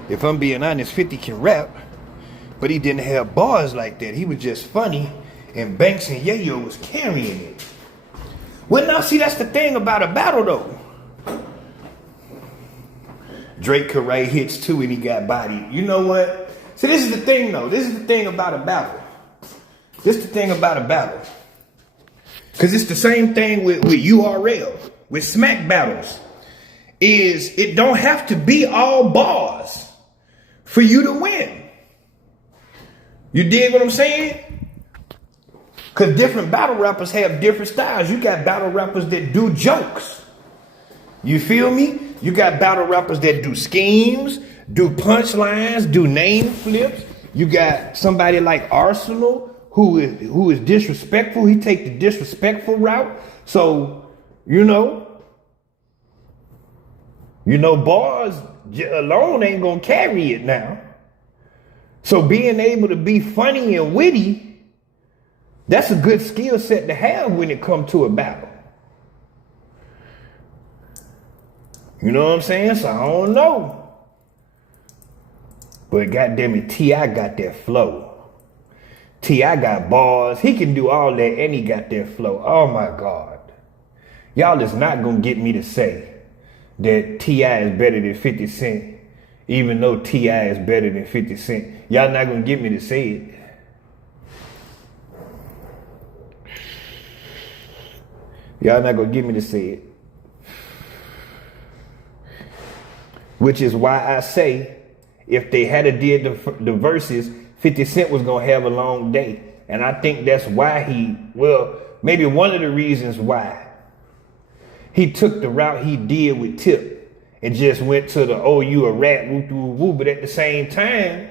If I'm being honest, 50 can rap, but he didn't have bars like that. He was just funny, and Banks and Yayo was carrying it. Well, now, see, that's the thing about a battle, though. Drake could write hits, too, and he got bodied. You know what? See, this is the thing, though. This is the thing about a battle. Because it's the same thing with URL, with smack battles. Is it don't have to be all bars for you to win. You dig what I'm saying? Because different battle rappers have different styles. You got battle rappers that do jokes. You feel me? You got battle rappers that do schemes, do punchlines, do name flips. You got somebody like Arsenal who is disrespectful. He take the disrespectful route. So, you know, bars alone ain't gonna carry it now. So being able to be funny and witty, that's a good skill set to have when it comes to a battle. You know what I'm saying? So I don't know. But goddamn it, T.I. got that flow. T.I. got bars. He can do all that and he got that flow. Oh my God. Y'all is not gonna get me to say that T.I. is better than 50 Cent, even though T.I. is better than 50 Cent. Y'all not gonna get me to say it. Y'all not gonna get me to say it. Which is why I say, if they had did the verses, 50 Cent was gonna have a long day. And I think that's why maybe one of the reasons why he took the route he did with Tip and just went to the, oh, you a rat, woo, woo, woo. But at the same time,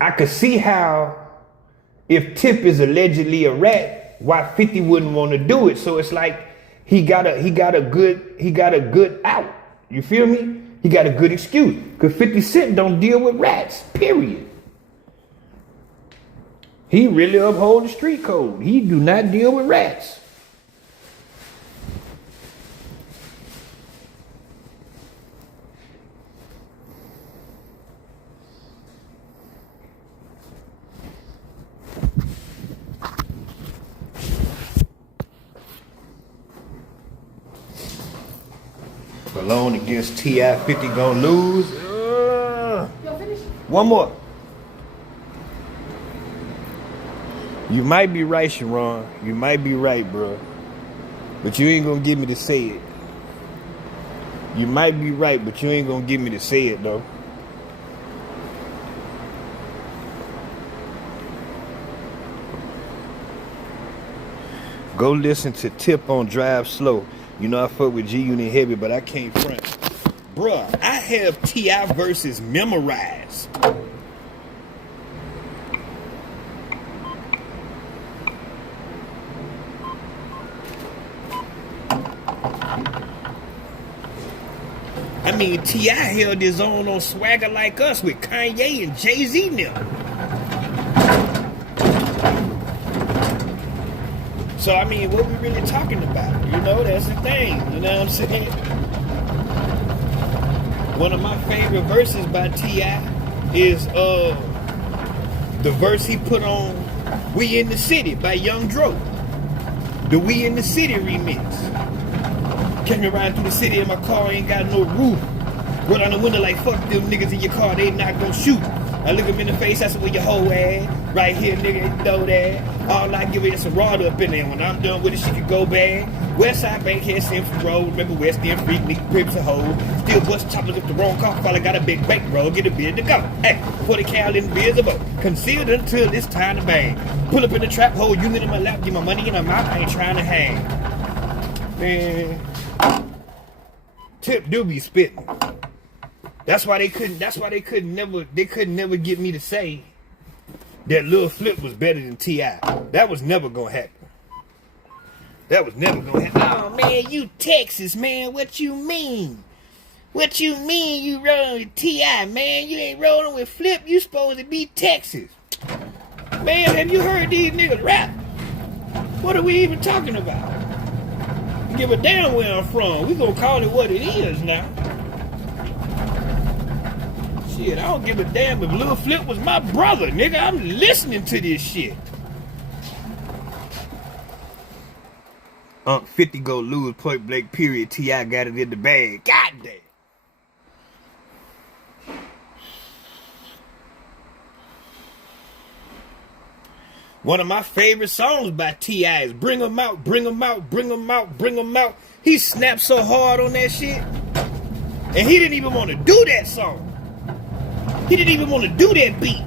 I could see how if Tip is allegedly a rat, why 50 wouldn't want to do it. So it's like he got a good out. You feel me? He got a good excuse. Cause 50 Cent don't deal with rats, period. He really uphold the street code. He do not deal with rats. Alone against T.I. 50 gonna lose. One more. You might be right, Sharon. You might be right, bro. But you ain't gonna get me to say it. You might be right, but you ain't gonna get me to say it, though. Go listen to Tip on Drive Slow. You know I fuck with G-Unit heavy, but I can't front. Bruh, I have T.I. verses memorized. I mean, T.I. held his own on Swagger Like Us with Kanye and Jay-Z now. So, I mean, what we really talking about? You know, that's the thing. You know what I'm saying? One of my favorite verses by T.I. is the verse he put on We in the City by Young Dro. The We in the City remix. Came riding through the city in my car, ain't got no roof. Roll down the window like, fuck them niggas in your car, they not gon' shoot. I look them in the face, I said, where your hoe at? Right here, nigga, throw that. All I give it is a rod up in there. When I'm done with it, she can go bad. Westside Bankhead, Sinful Road. Remember West End Freak, nigga, Crips a hoe. Still bust choppers up the wrong car. Probably got a big bank roll, get a beer to go. Hey, 40 cal in the beers about. Concealed until it's time to bang. Pull up in the trap hole, unit in my lap, get my money in my mouth, I ain't trying to hang. Man, Tip do be spitting. That's why they couldn't never get me to say that Lil Flip was better than T.I. That was never gonna happen. Oh man, you Texas, man. What you mean? What you mean you rolling with T.I., man? You ain't rolling with Flip, you supposed to be Texas. Man, have you heard these niggas rap? What are we even talking about? Give a damn where I'm from. We gonna call it what it is now. Shit, I don't give a damn if Lil Flip was my brother, nigga. I'm listening to this shit. 50 go lose, point blank, period. T.I. got it in the bag. God damn. One of my favorite songs by T.I. is Bring 'Em Out, Bring 'Em Out, Bring 'Em Out, Bring 'Em Out. He snapped so hard on that shit. And he didn't even want to do that song. He didn't even want to do that beat.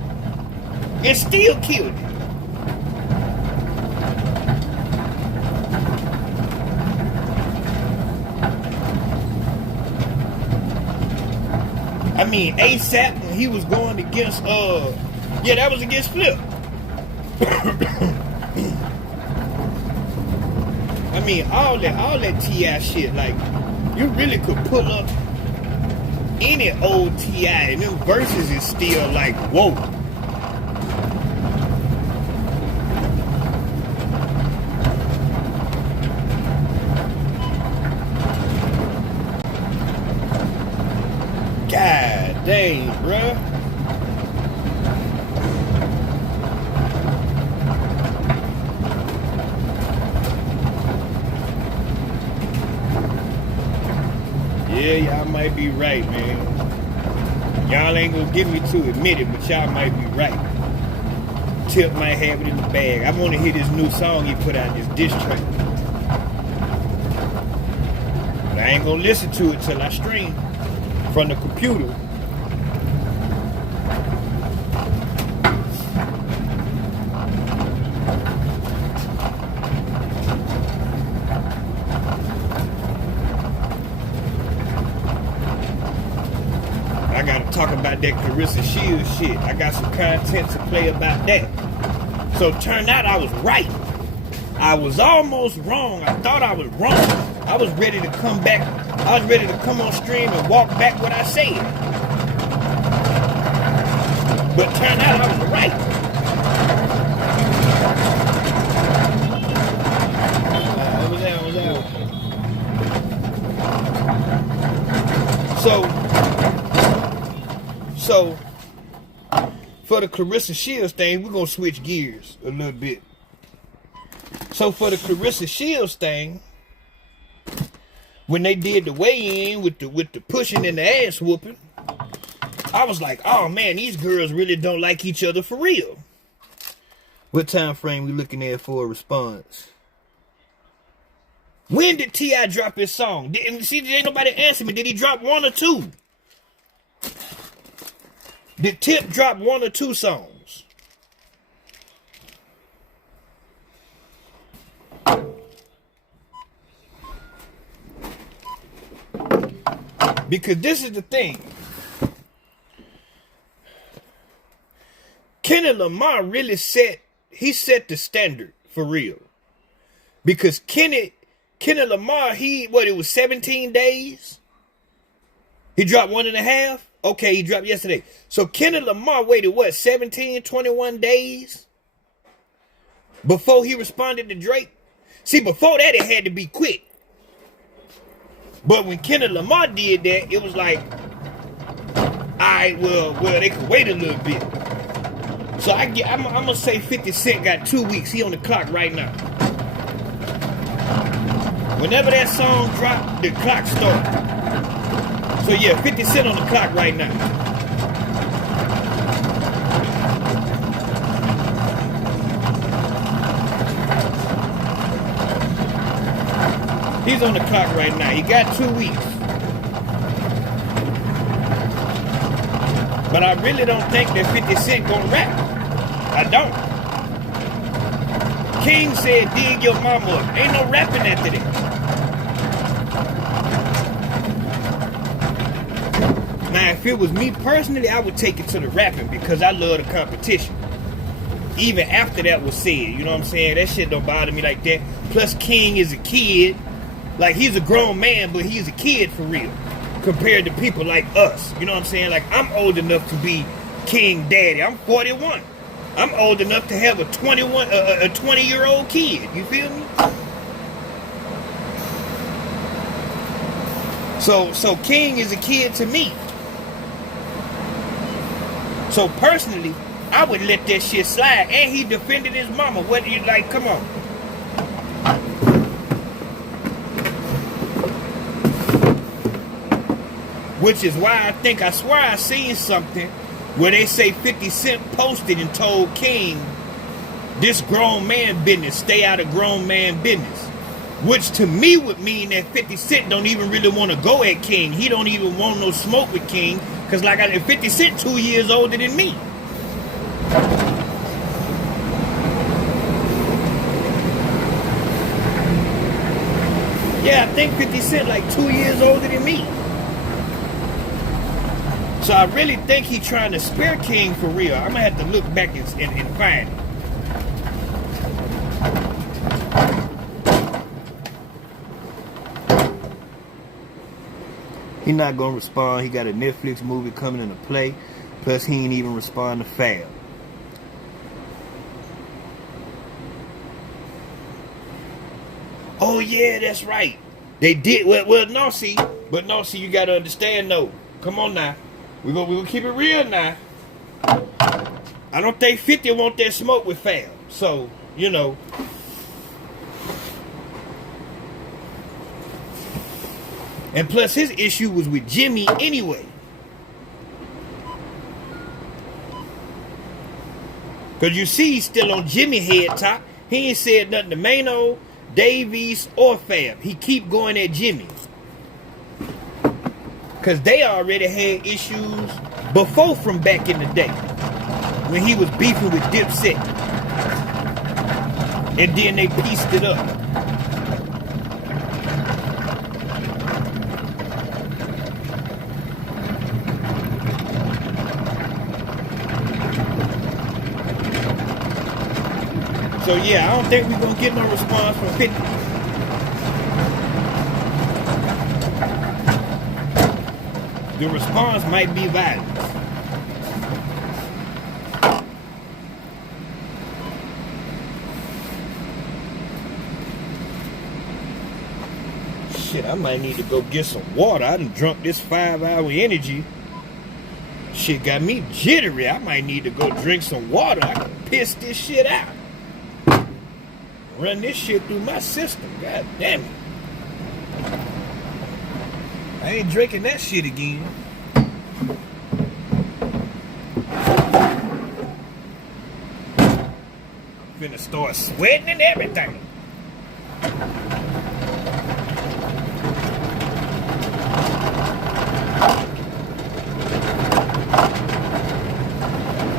And still killed it. I mean, ASAP, when he was going against, that was against Flip. I mean, all that T.I. shit, like, you really could pull up any old T.I. and them verses is still like, whoa. God dang, bruh. Yeah, y'all might be right, man. Y'all ain't gonna get me to admit it, but y'all might be right. Tip might have it in the bag. I want to hear this new song he put out, this diss track. But I ain't gonna listen to it till I stream from the computer. I gotta talk about that Clarissa Shields shit. I got some content to play about that. So it turned out I was right. I was almost wrong. I thought I was wrong. I was ready to come back. I was ready to come on stream and walk back what I said. But it turned out I was right. What was that? So, for the Clarissa Shields thing, we're going to switch gears a little bit. So, for the Clarissa Shields thing, when they did the weigh-in with the pushing and the ass whooping, I was like, oh man, these girls really don't like each other for real. What time frame we looking at for a response? When did T.I. drop his song? Ain't nobody answer me. Did he drop 1 or 2? Did Tip drop 1 or 2 songs? Because this is the thing. Kenny Lamar really set the standard for real. Because Kenny Lamar, it was 17 days? He dropped 1.5? Okay, he dropped yesterday. So Kenny Lamar waited, 21 days? Before he responded to Drake? See, before that, it had to be quick. But when Kenny Lamar did that, it was like, alright, well, they could wait a little bit. So I'm going to say 50 Cent got 2 weeks. He on the clock right now. Whenever that song dropped, the clock started. So yeah, 50 Cent on the clock right now. He's on the clock right now. He got 2 weeks. But I really don't think that 50 Cent gonna rap. I don't. King said, dig your mama up. Ain't no rapping after that. Now, if it was me personally, I would take it to the rapping because I love the competition. Even after that was said, you know what I'm saying? That shit don't bother me like that. Plus, King is a kid. Like, he's a grown man, but he's a kid for real. Compared to people like us. You know what I'm saying? Like, I'm old enough to be King Daddy. I'm 41. I'm old enough to have a 20-year-old kid. You feel me? So King is a kid to me. So personally, I would let that shit slide. And he defended his mama. What do you like? Come on. Which is why I swear I seen something where they say 50 Cent posted and told King, this grown man business, stay out of grown man business. Which to me would mean that 50 Cent don't even really want to go at King. He don't even want no smoke with King. Because like 50 Cent 2 years older than me. Yeah, I think 50 Cent like 2 years older than me. So I really think he trying to spare King for real. I'm going to have to look back and find it. He not going to respond. He got a Netflix movie coming into play. Plus, he ain't even respond to Fab. Oh, yeah, that's right. They did. Well, no, see, you got to understand, though. Come on now. We're gonna keep it real now. I don't think 50 want that smoke with Fab. So, you know. And plus, his issue was with Jimmy anyway. Because you see he's still on Jimmy head top. He ain't said nothing to Mano, Davies, or Fab. He keep going at Jimmy. Because they already had issues before from back in the day. When he was beefing with Dipset. And then they pieced it up. So yeah, I don't think we're gonna get no response from 50. The response might be violence. Shit, I might need to go get some water. I done drunk this 5-hour energy. Shit got me jittery. I might need to go drink some water. I can piss this shit out. Run this shit through my system. God damn it. I ain't drinking that shit again. Finna start sweating and everything.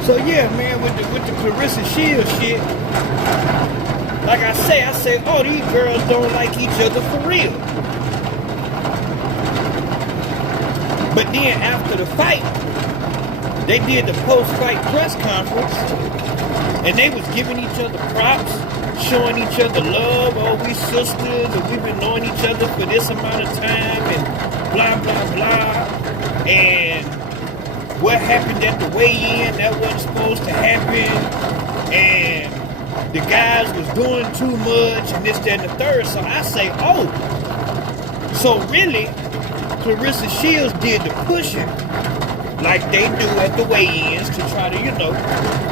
So yeah, man, with the Clarissa Shields shit, like I say, oh, these girls don't like each other for real. But then after the fight, they did the post-fight press conference, and they was giving each other props, showing each other love. Oh, we sisters, and we've been knowing each other for this amount of time, and blah, blah, blah. And what happened at the weigh-in, that wasn't supposed to happen. And the guys was doing too much, and this, that, and the third. So I say, oh, so really, Clarissa Shields did the pushing like they do at the weigh-ins to try to, you know,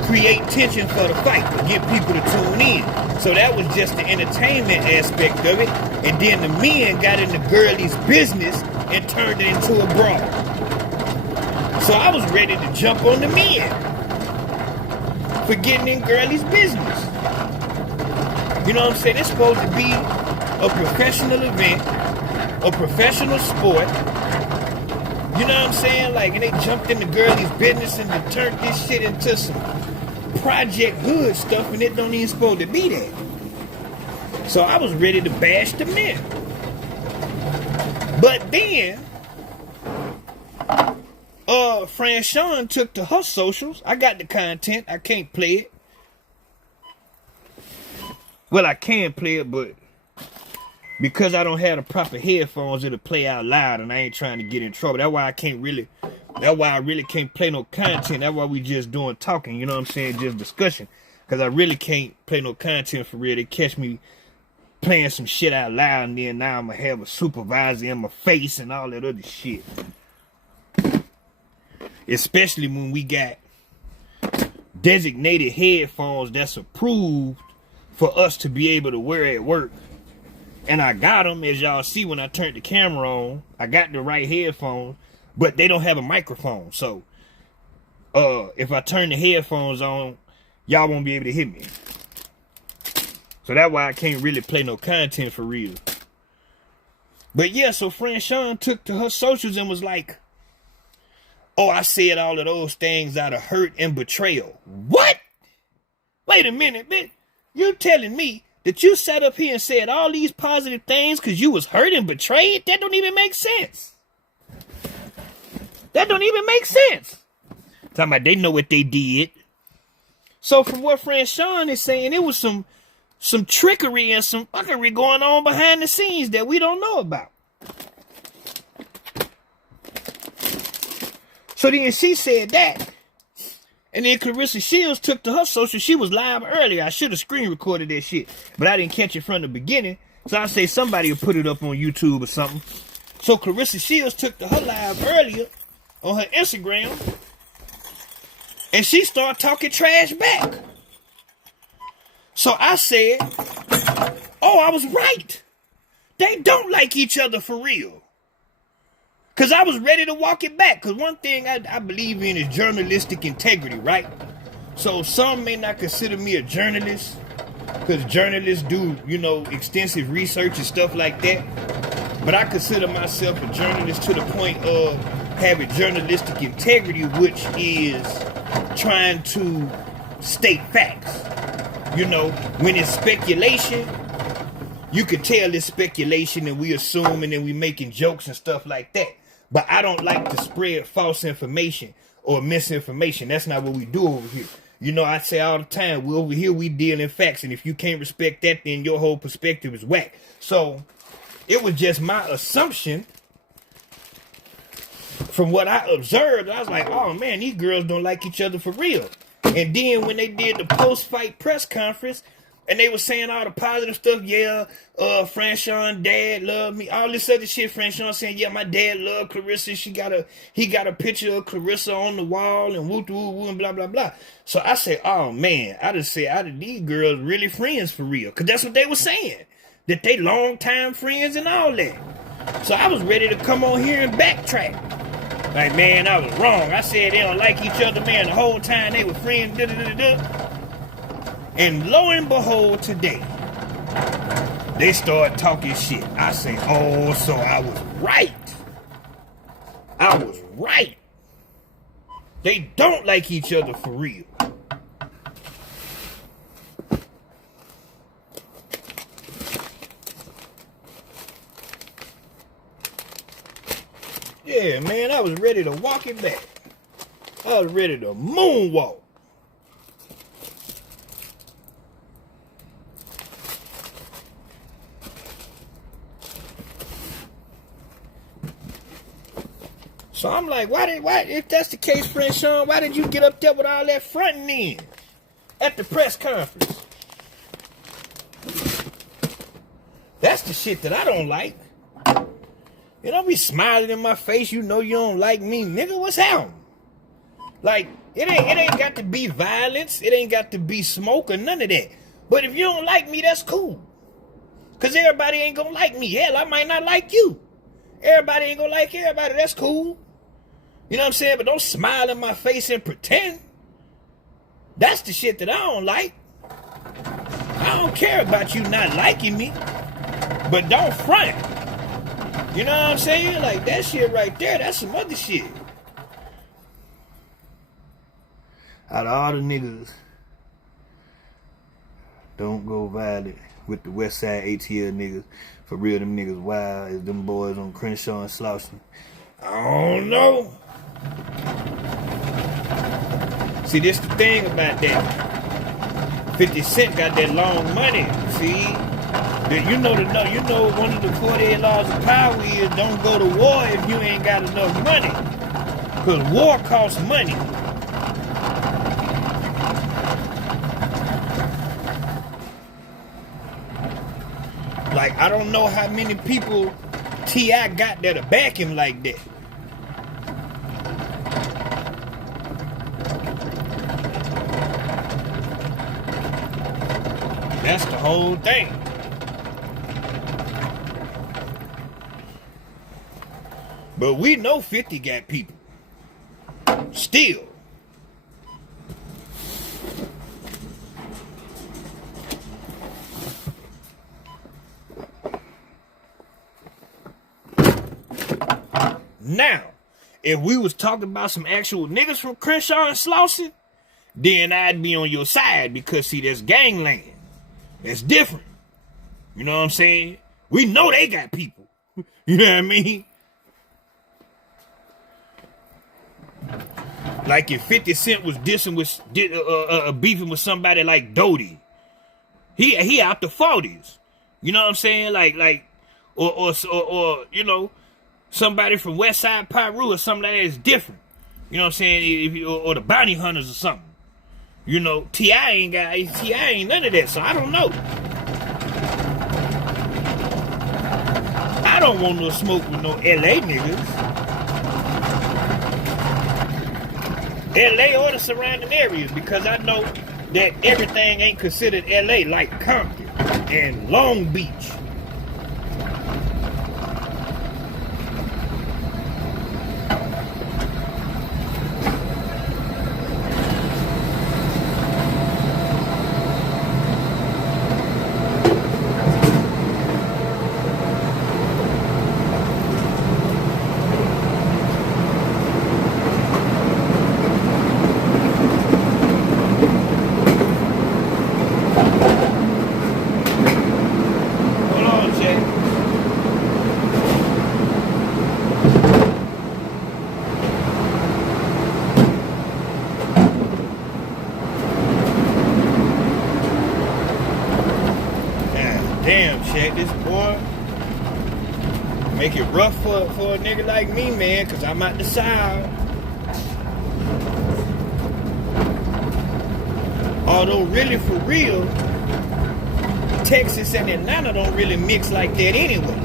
create tension for the fight, to get people to tune in. So that was just the entertainment aspect of it. And then the men got in the girlies' business and turned it into a brawl. So I was ready to jump on the men for getting in girlies' business. You know what I'm saying? It's supposed to be a professional event, a professional sport. You know what I'm saying? Like, and they jumped in the girlies' business and they turned this shit into some Project Hood stuff, and it don't even supposed to be that. So I was ready to bash the men. But then, Franchon took to her socials. I got the content. I can't play it. Well, I can play it, but because I don't have the proper headphones, it'll play out loud, and I ain't trying to get in trouble. That's why I really can't play no content. That's why we just doing talking, you know what I'm saying? Just discussion. Because I really can't play no content for real. They catch me playing some shit out loud, and then now I'm going to have a supervisor in my face and all that other shit. Especially when we got designated headphones that's approved for us to be able to wear at work. And I got them, as y'all see when I turned the camera on. I got the right headphones, but they don't have a microphone. So, if I turn the headphones on, y'all won't be able to hear me. So that's why I can't really play no content for real. But yeah, so Franchon took to her socials and was like, oh, I said all of those things out of hurt and betrayal. What? Wait a minute, bitch. You telling me that you sat up here and said all these positive things because you was hurt and betrayed? That don't even make sense. That don't even make sense. Talking about they know what they did. So from what Franchon is saying, it was some trickery and some fuckery going on behind the scenes that we don't know about. So then she said that. And then Clarissa Shields took to her social. She was live earlier. I should have screen recorded that shit, but I didn't catch it from the beginning. So I say somebody will put it up on YouTube or something. So Clarissa Shields took to her live earlier on her Instagram, and she started talking trash back. So I said, oh, I was right. They don't like each other for real. Because I was ready to walk it back. Because one thing I believe in is journalistic integrity, right? So some may not consider me a journalist, because journalists do, extensive research and stuff like that. But I consider myself a journalist to the point of having journalistic integrity, which is trying to state facts. When it's speculation, you could tell it's speculation and we assuming and we making jokes and stuff like that. But I don't like to spread false information or misinformation. That's not what we do over here. I say all the time, we over here, we deal in facts. And if you can't respect that, then your whole perspective is whack. So it was just my assumption from what I observed. I was like, oh man, these girls don't like each other for real. And then when they did the post-fight press conference, and they were saying all the positive stuff, Franchon dad loved me, all this other shit. Franchon saying, yeah, my dad loved Clarissa. He got a picture of Clarissa on the wall and woo woo woo and blah blah blah. So I said, oh man, I just said, these girls really friends for real, cause that's what they were saying, that they long time friends and all that. So I was ready to come on here and backtrack. Like, man, I was wrong. I said they don't like each other, man. The whole time they were friends. Da, da, da, da. And lo and behold, today, they start talking shit. I say, oh, so I was right. I was right. They don't like each other for real. Yeah, man, I was ready to walk it back. I was ready to moonwalk. So I'm like, why, if that's the case, friend Sean, why did you get up there with all that fronting in at the press conference? That's the shit that I don't like. You don't be smiling in my face, you know you don't like me. Nigga, what's happening? Like, it ain't got to be violence. It ain't got to be smoke or none of that. But if you don't like me, that's cool. Because everybody ain't gonna like me. Hell, I might not like you. Everybody ain't gonna like everybody. That's cool. You know what I'm saying? But don't smile in my face and pretend. That's the shit that I don't like. I don't care about you not liking me. But don't front. You know what I'm saying? Like, that shit right there, that's some other shit. Out of all the niggas, don't go violent with the West Side ATL niggas. For real, them niggas wild as them boys on Crenshaw and Slauson. I don't know. See, this the thing about that. 50 Cent got that long money. See? You know one of the 48 laws of power is don't go to war if you ain't got enough money. Because war costs money. Like, I don't know how many people T.I. got that'll back him like that. That's the whole thing. But we know 50 got people. Still. Now, if we was talking about some actual niggas from Crenshaw and Slauson, then I'd be on your side because, see, that's gangland. That's different. You know what I'm saying? We know they got people. You know what I mean? Like if 50 Cent was beefing with somebody like Doty, he out the 40s. You know what I'm saying? Or you know, somebody from West Side Pyru or something like that is different. You know what I'm saying? Or the Bounty Hunters or something. You know, T.I. ain't none of that, so I don't know. I don't want no smoke with no L.A. niggas. L.A. or the surrounding areas, because I know that everything ain't considered L.A. like Compton and Long Beach. this, boy. Make it rough for a nigga like me, man, because I'm out the South. Although, really, for real, Texas and Atlanta don't really mix like that anyway.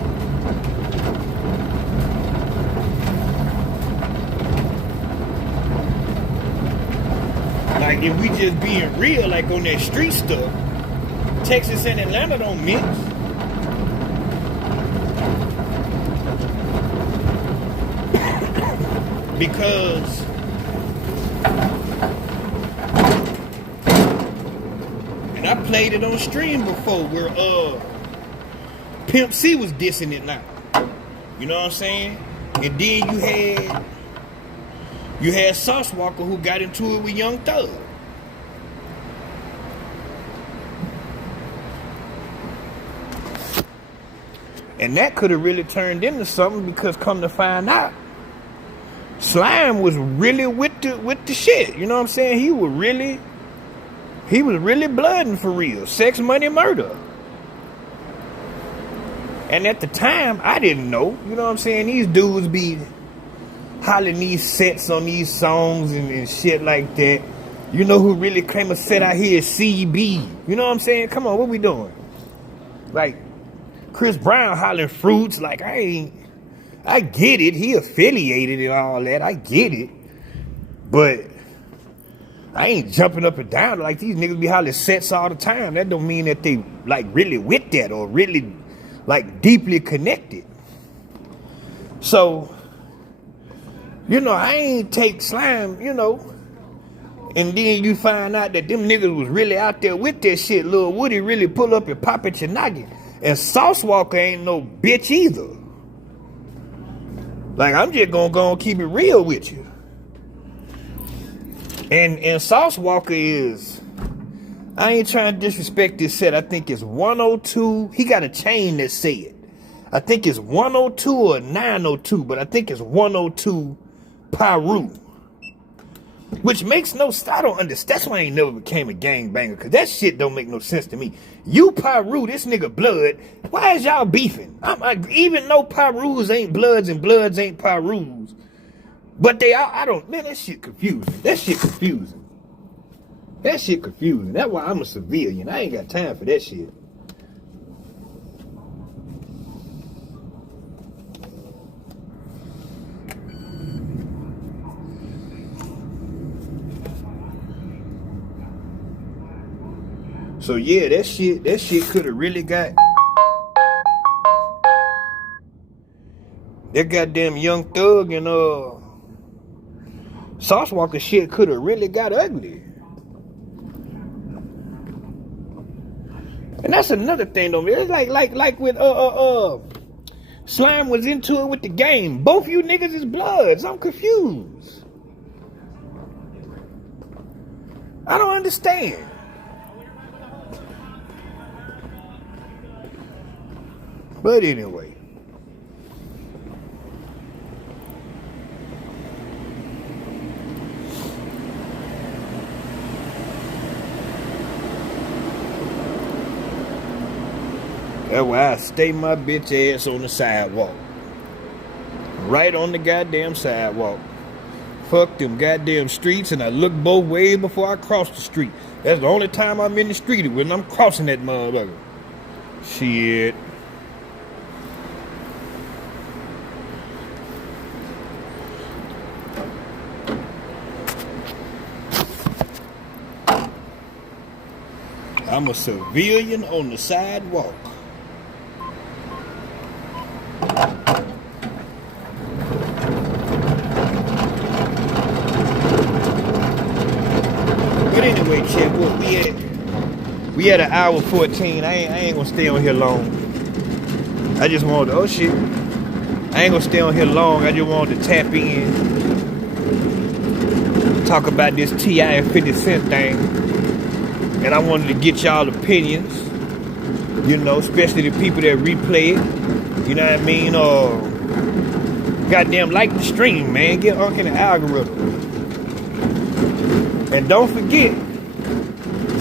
Like, if we just being real, like on that street stuff, Texas and Atlanta don't mix. Because and I played it on stream before where Pimp C was dissing it now. You know what I'm saying? And then you had Sauce Walker who got into it with Young Thug. And that could have really turned into something because come to find out, Slime was really with the shit. You know what I'm saying? He was really blooding for real. Sex, money, murder. And at the time, I didn't know. You know what I'm saying? These dudes be hollering these sets on these songs and shit like that. You know who really came a set out here is CB. You know what I'm saying? Come on, what we doing? Like, Chris Brown hollering fruits. Like, I get it. He affiliated and all that. I get it. But I ain't jumping up and down like these niggas be hollering sets all the time. That don't mean that they like really with that or really like deeply connected. So, you know, I ain't take Slime, you know. And then you find out that them niggas was really out there with that shit. Lil Woody really pull up and pop at your noggin. And Sauce Walker ain't no bitch either. Like, I'm just gonna go and keep it real with you. And Sauce Walker is, I ain't trying to disrespect this set. I think it's 102. He got a chain that say it. I think it's 102 or 902, but I think it's 102 Pyru. Which makes no sense. I don't understand. That's why I ain't never became a gangbanger, because that shit don't make no sense to me. You Pyru, this nigga Blood, why is y'all beefing? Even though Pyrus ain't Bloods and Bloods ain't Pyrus, but they are, I don't, man, that shit confusing. That shit confusing. That's why I'm a civilian. I ain't got time for that shit. So yeah, that shit could have really got that goddamn Young Thug and Sauce Walker shit could have really got ugly. And that's another thing though, man. It's like with Slime was into it with the game. Both you niggas is Bloods. I'm confused. I don't understand. But anyway. That's why I stay my bitch ass on the sidewalk. Right on the goddamn sidewalk. Fuck them goddamn streets, and I look both ways before I cross the street. That's the only time I'm in the street, when I'm crossing that motherfucker. Shit. I'm a civilian on the sidewalk. But anyway, chat, what we at an hour 14. I ain't gonna stay on here long. I just wanted to, oh shit. I ain't gonna stay on here long. I just wanted to tap in, talk about this T.I. and 50 Cent thing. And I wanted to get y'all opinions, you know, especially the people that replay it. You know what I mean? Goddamn, like the stream, man. Get Unc in the algorithm. And don't forget,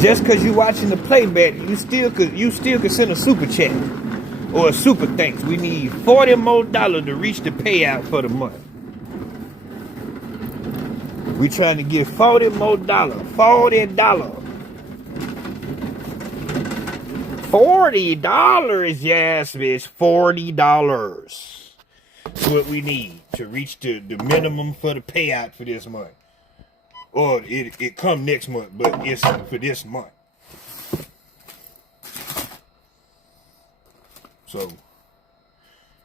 just because you watching the playback, you still could send a super chat. Or a super thanks. We need $40 more to reach the payout for the month. We trying to get $40 more. $40. $40, yes, bitch. $40. That's what we need to reach the minimum for the payout for this month. Or it come next month, but it's for this month. So,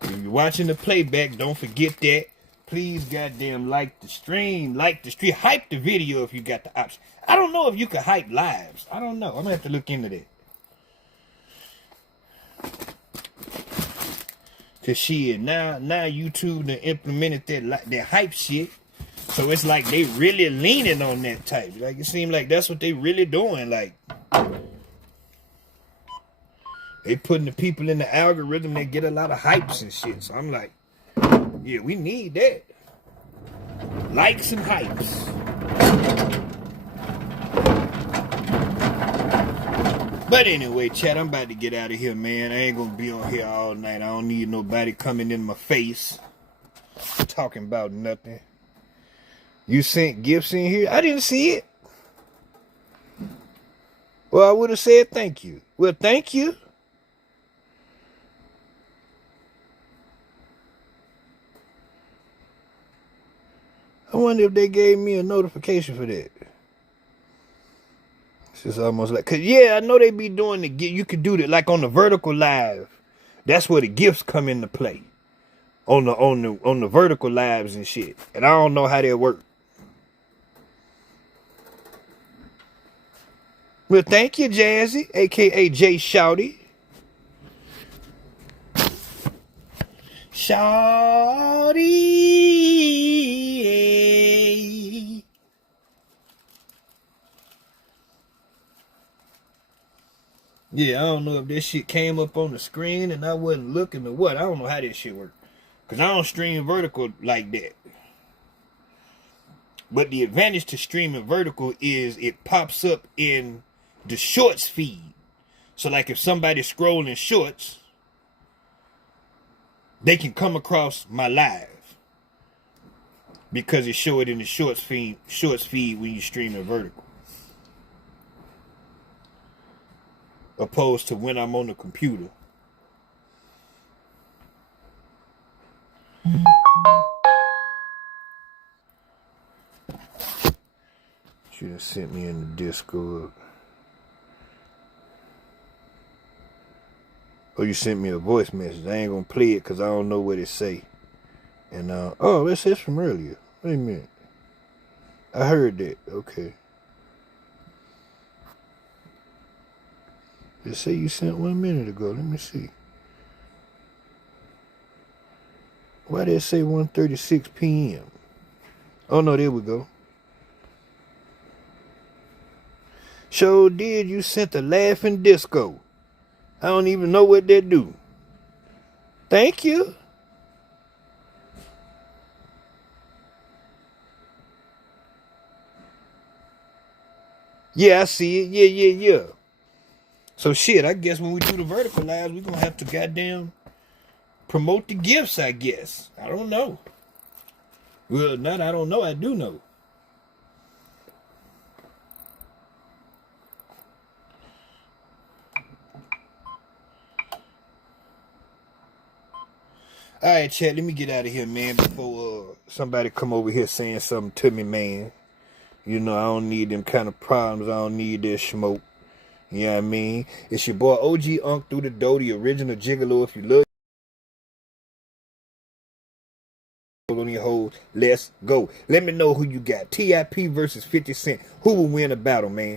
if you're watching the playback, don't forget that. Please, goddamn, like the stream, hype the video if you got the option. I don't know if you can hype lives. I don't know. I'm gonna have to look into that. Cause shit, now YouTube done implemented that hype shit. So it's like they really leaning on that type. Like it seems like that's what they really doing. Like they putting the people in the algorithm that get a lot of hypes and shit. So I'm like, yeah, we need that. Likes and hypes. But anyway, chat, I'm about to get out of here, man. I ain't gonna be on here all night. I don't need nobody coming in my face talking about nothing. You sent gifts in here? I didn't see it. Well, I would have said thank you. Well, thank you. I wonder if they gave me a notification for that. It's just almost like, cause yeah, I know they be doing the gift. You could do that like on the vertical live. That's where the gifts come into play. On the vertical lives and shit. And I don't know how they work. Well, thank you, Jazzy, aka Jay Shouty. Shouty. Yeah, I don't know if this shit came up on the screen and I wasn't looking or what. I don't know how this shit works. Because I don't stream vertical like that. But the advantage to streaming vertical is it pops up in the shorts feed. So like if somebody's scrolling shorts, they can come across my live. Because it show it in the shorts feed when you streaming vertical. Opposed to when I'm on the computer. Should have sent me in the Discord. Oh, you sent me a voice message. I ain't gonna play it because I don't know what it say. And oh, that's from earlier. Wait a minute. I heard that. Okay. They say you sent 1 minute ago. Let me see. Why did it say 1:36 p.m.? Oh no, there we go. Sure did. You sent a laughing disco. I don't even know what that do. Thank you. Yeah, I see it. Yeah. So shit, I guess when we do the vertical lives, we're gonna have to goddamn promote the gifts, I guess. I don't know. Well, not I don't know, I do know. Alright, chat, let me get out of here, man, before somebody come over here saying something to me, man. You know, I don't need them kind of problems. I don't need that smoke. You know what I mean? It's your boy OG Unk through the door, the original gigolo. If you love on your hoes, let's go. Let me know who you got. T.I.P versus 50 Cent. Who will win a battle, man?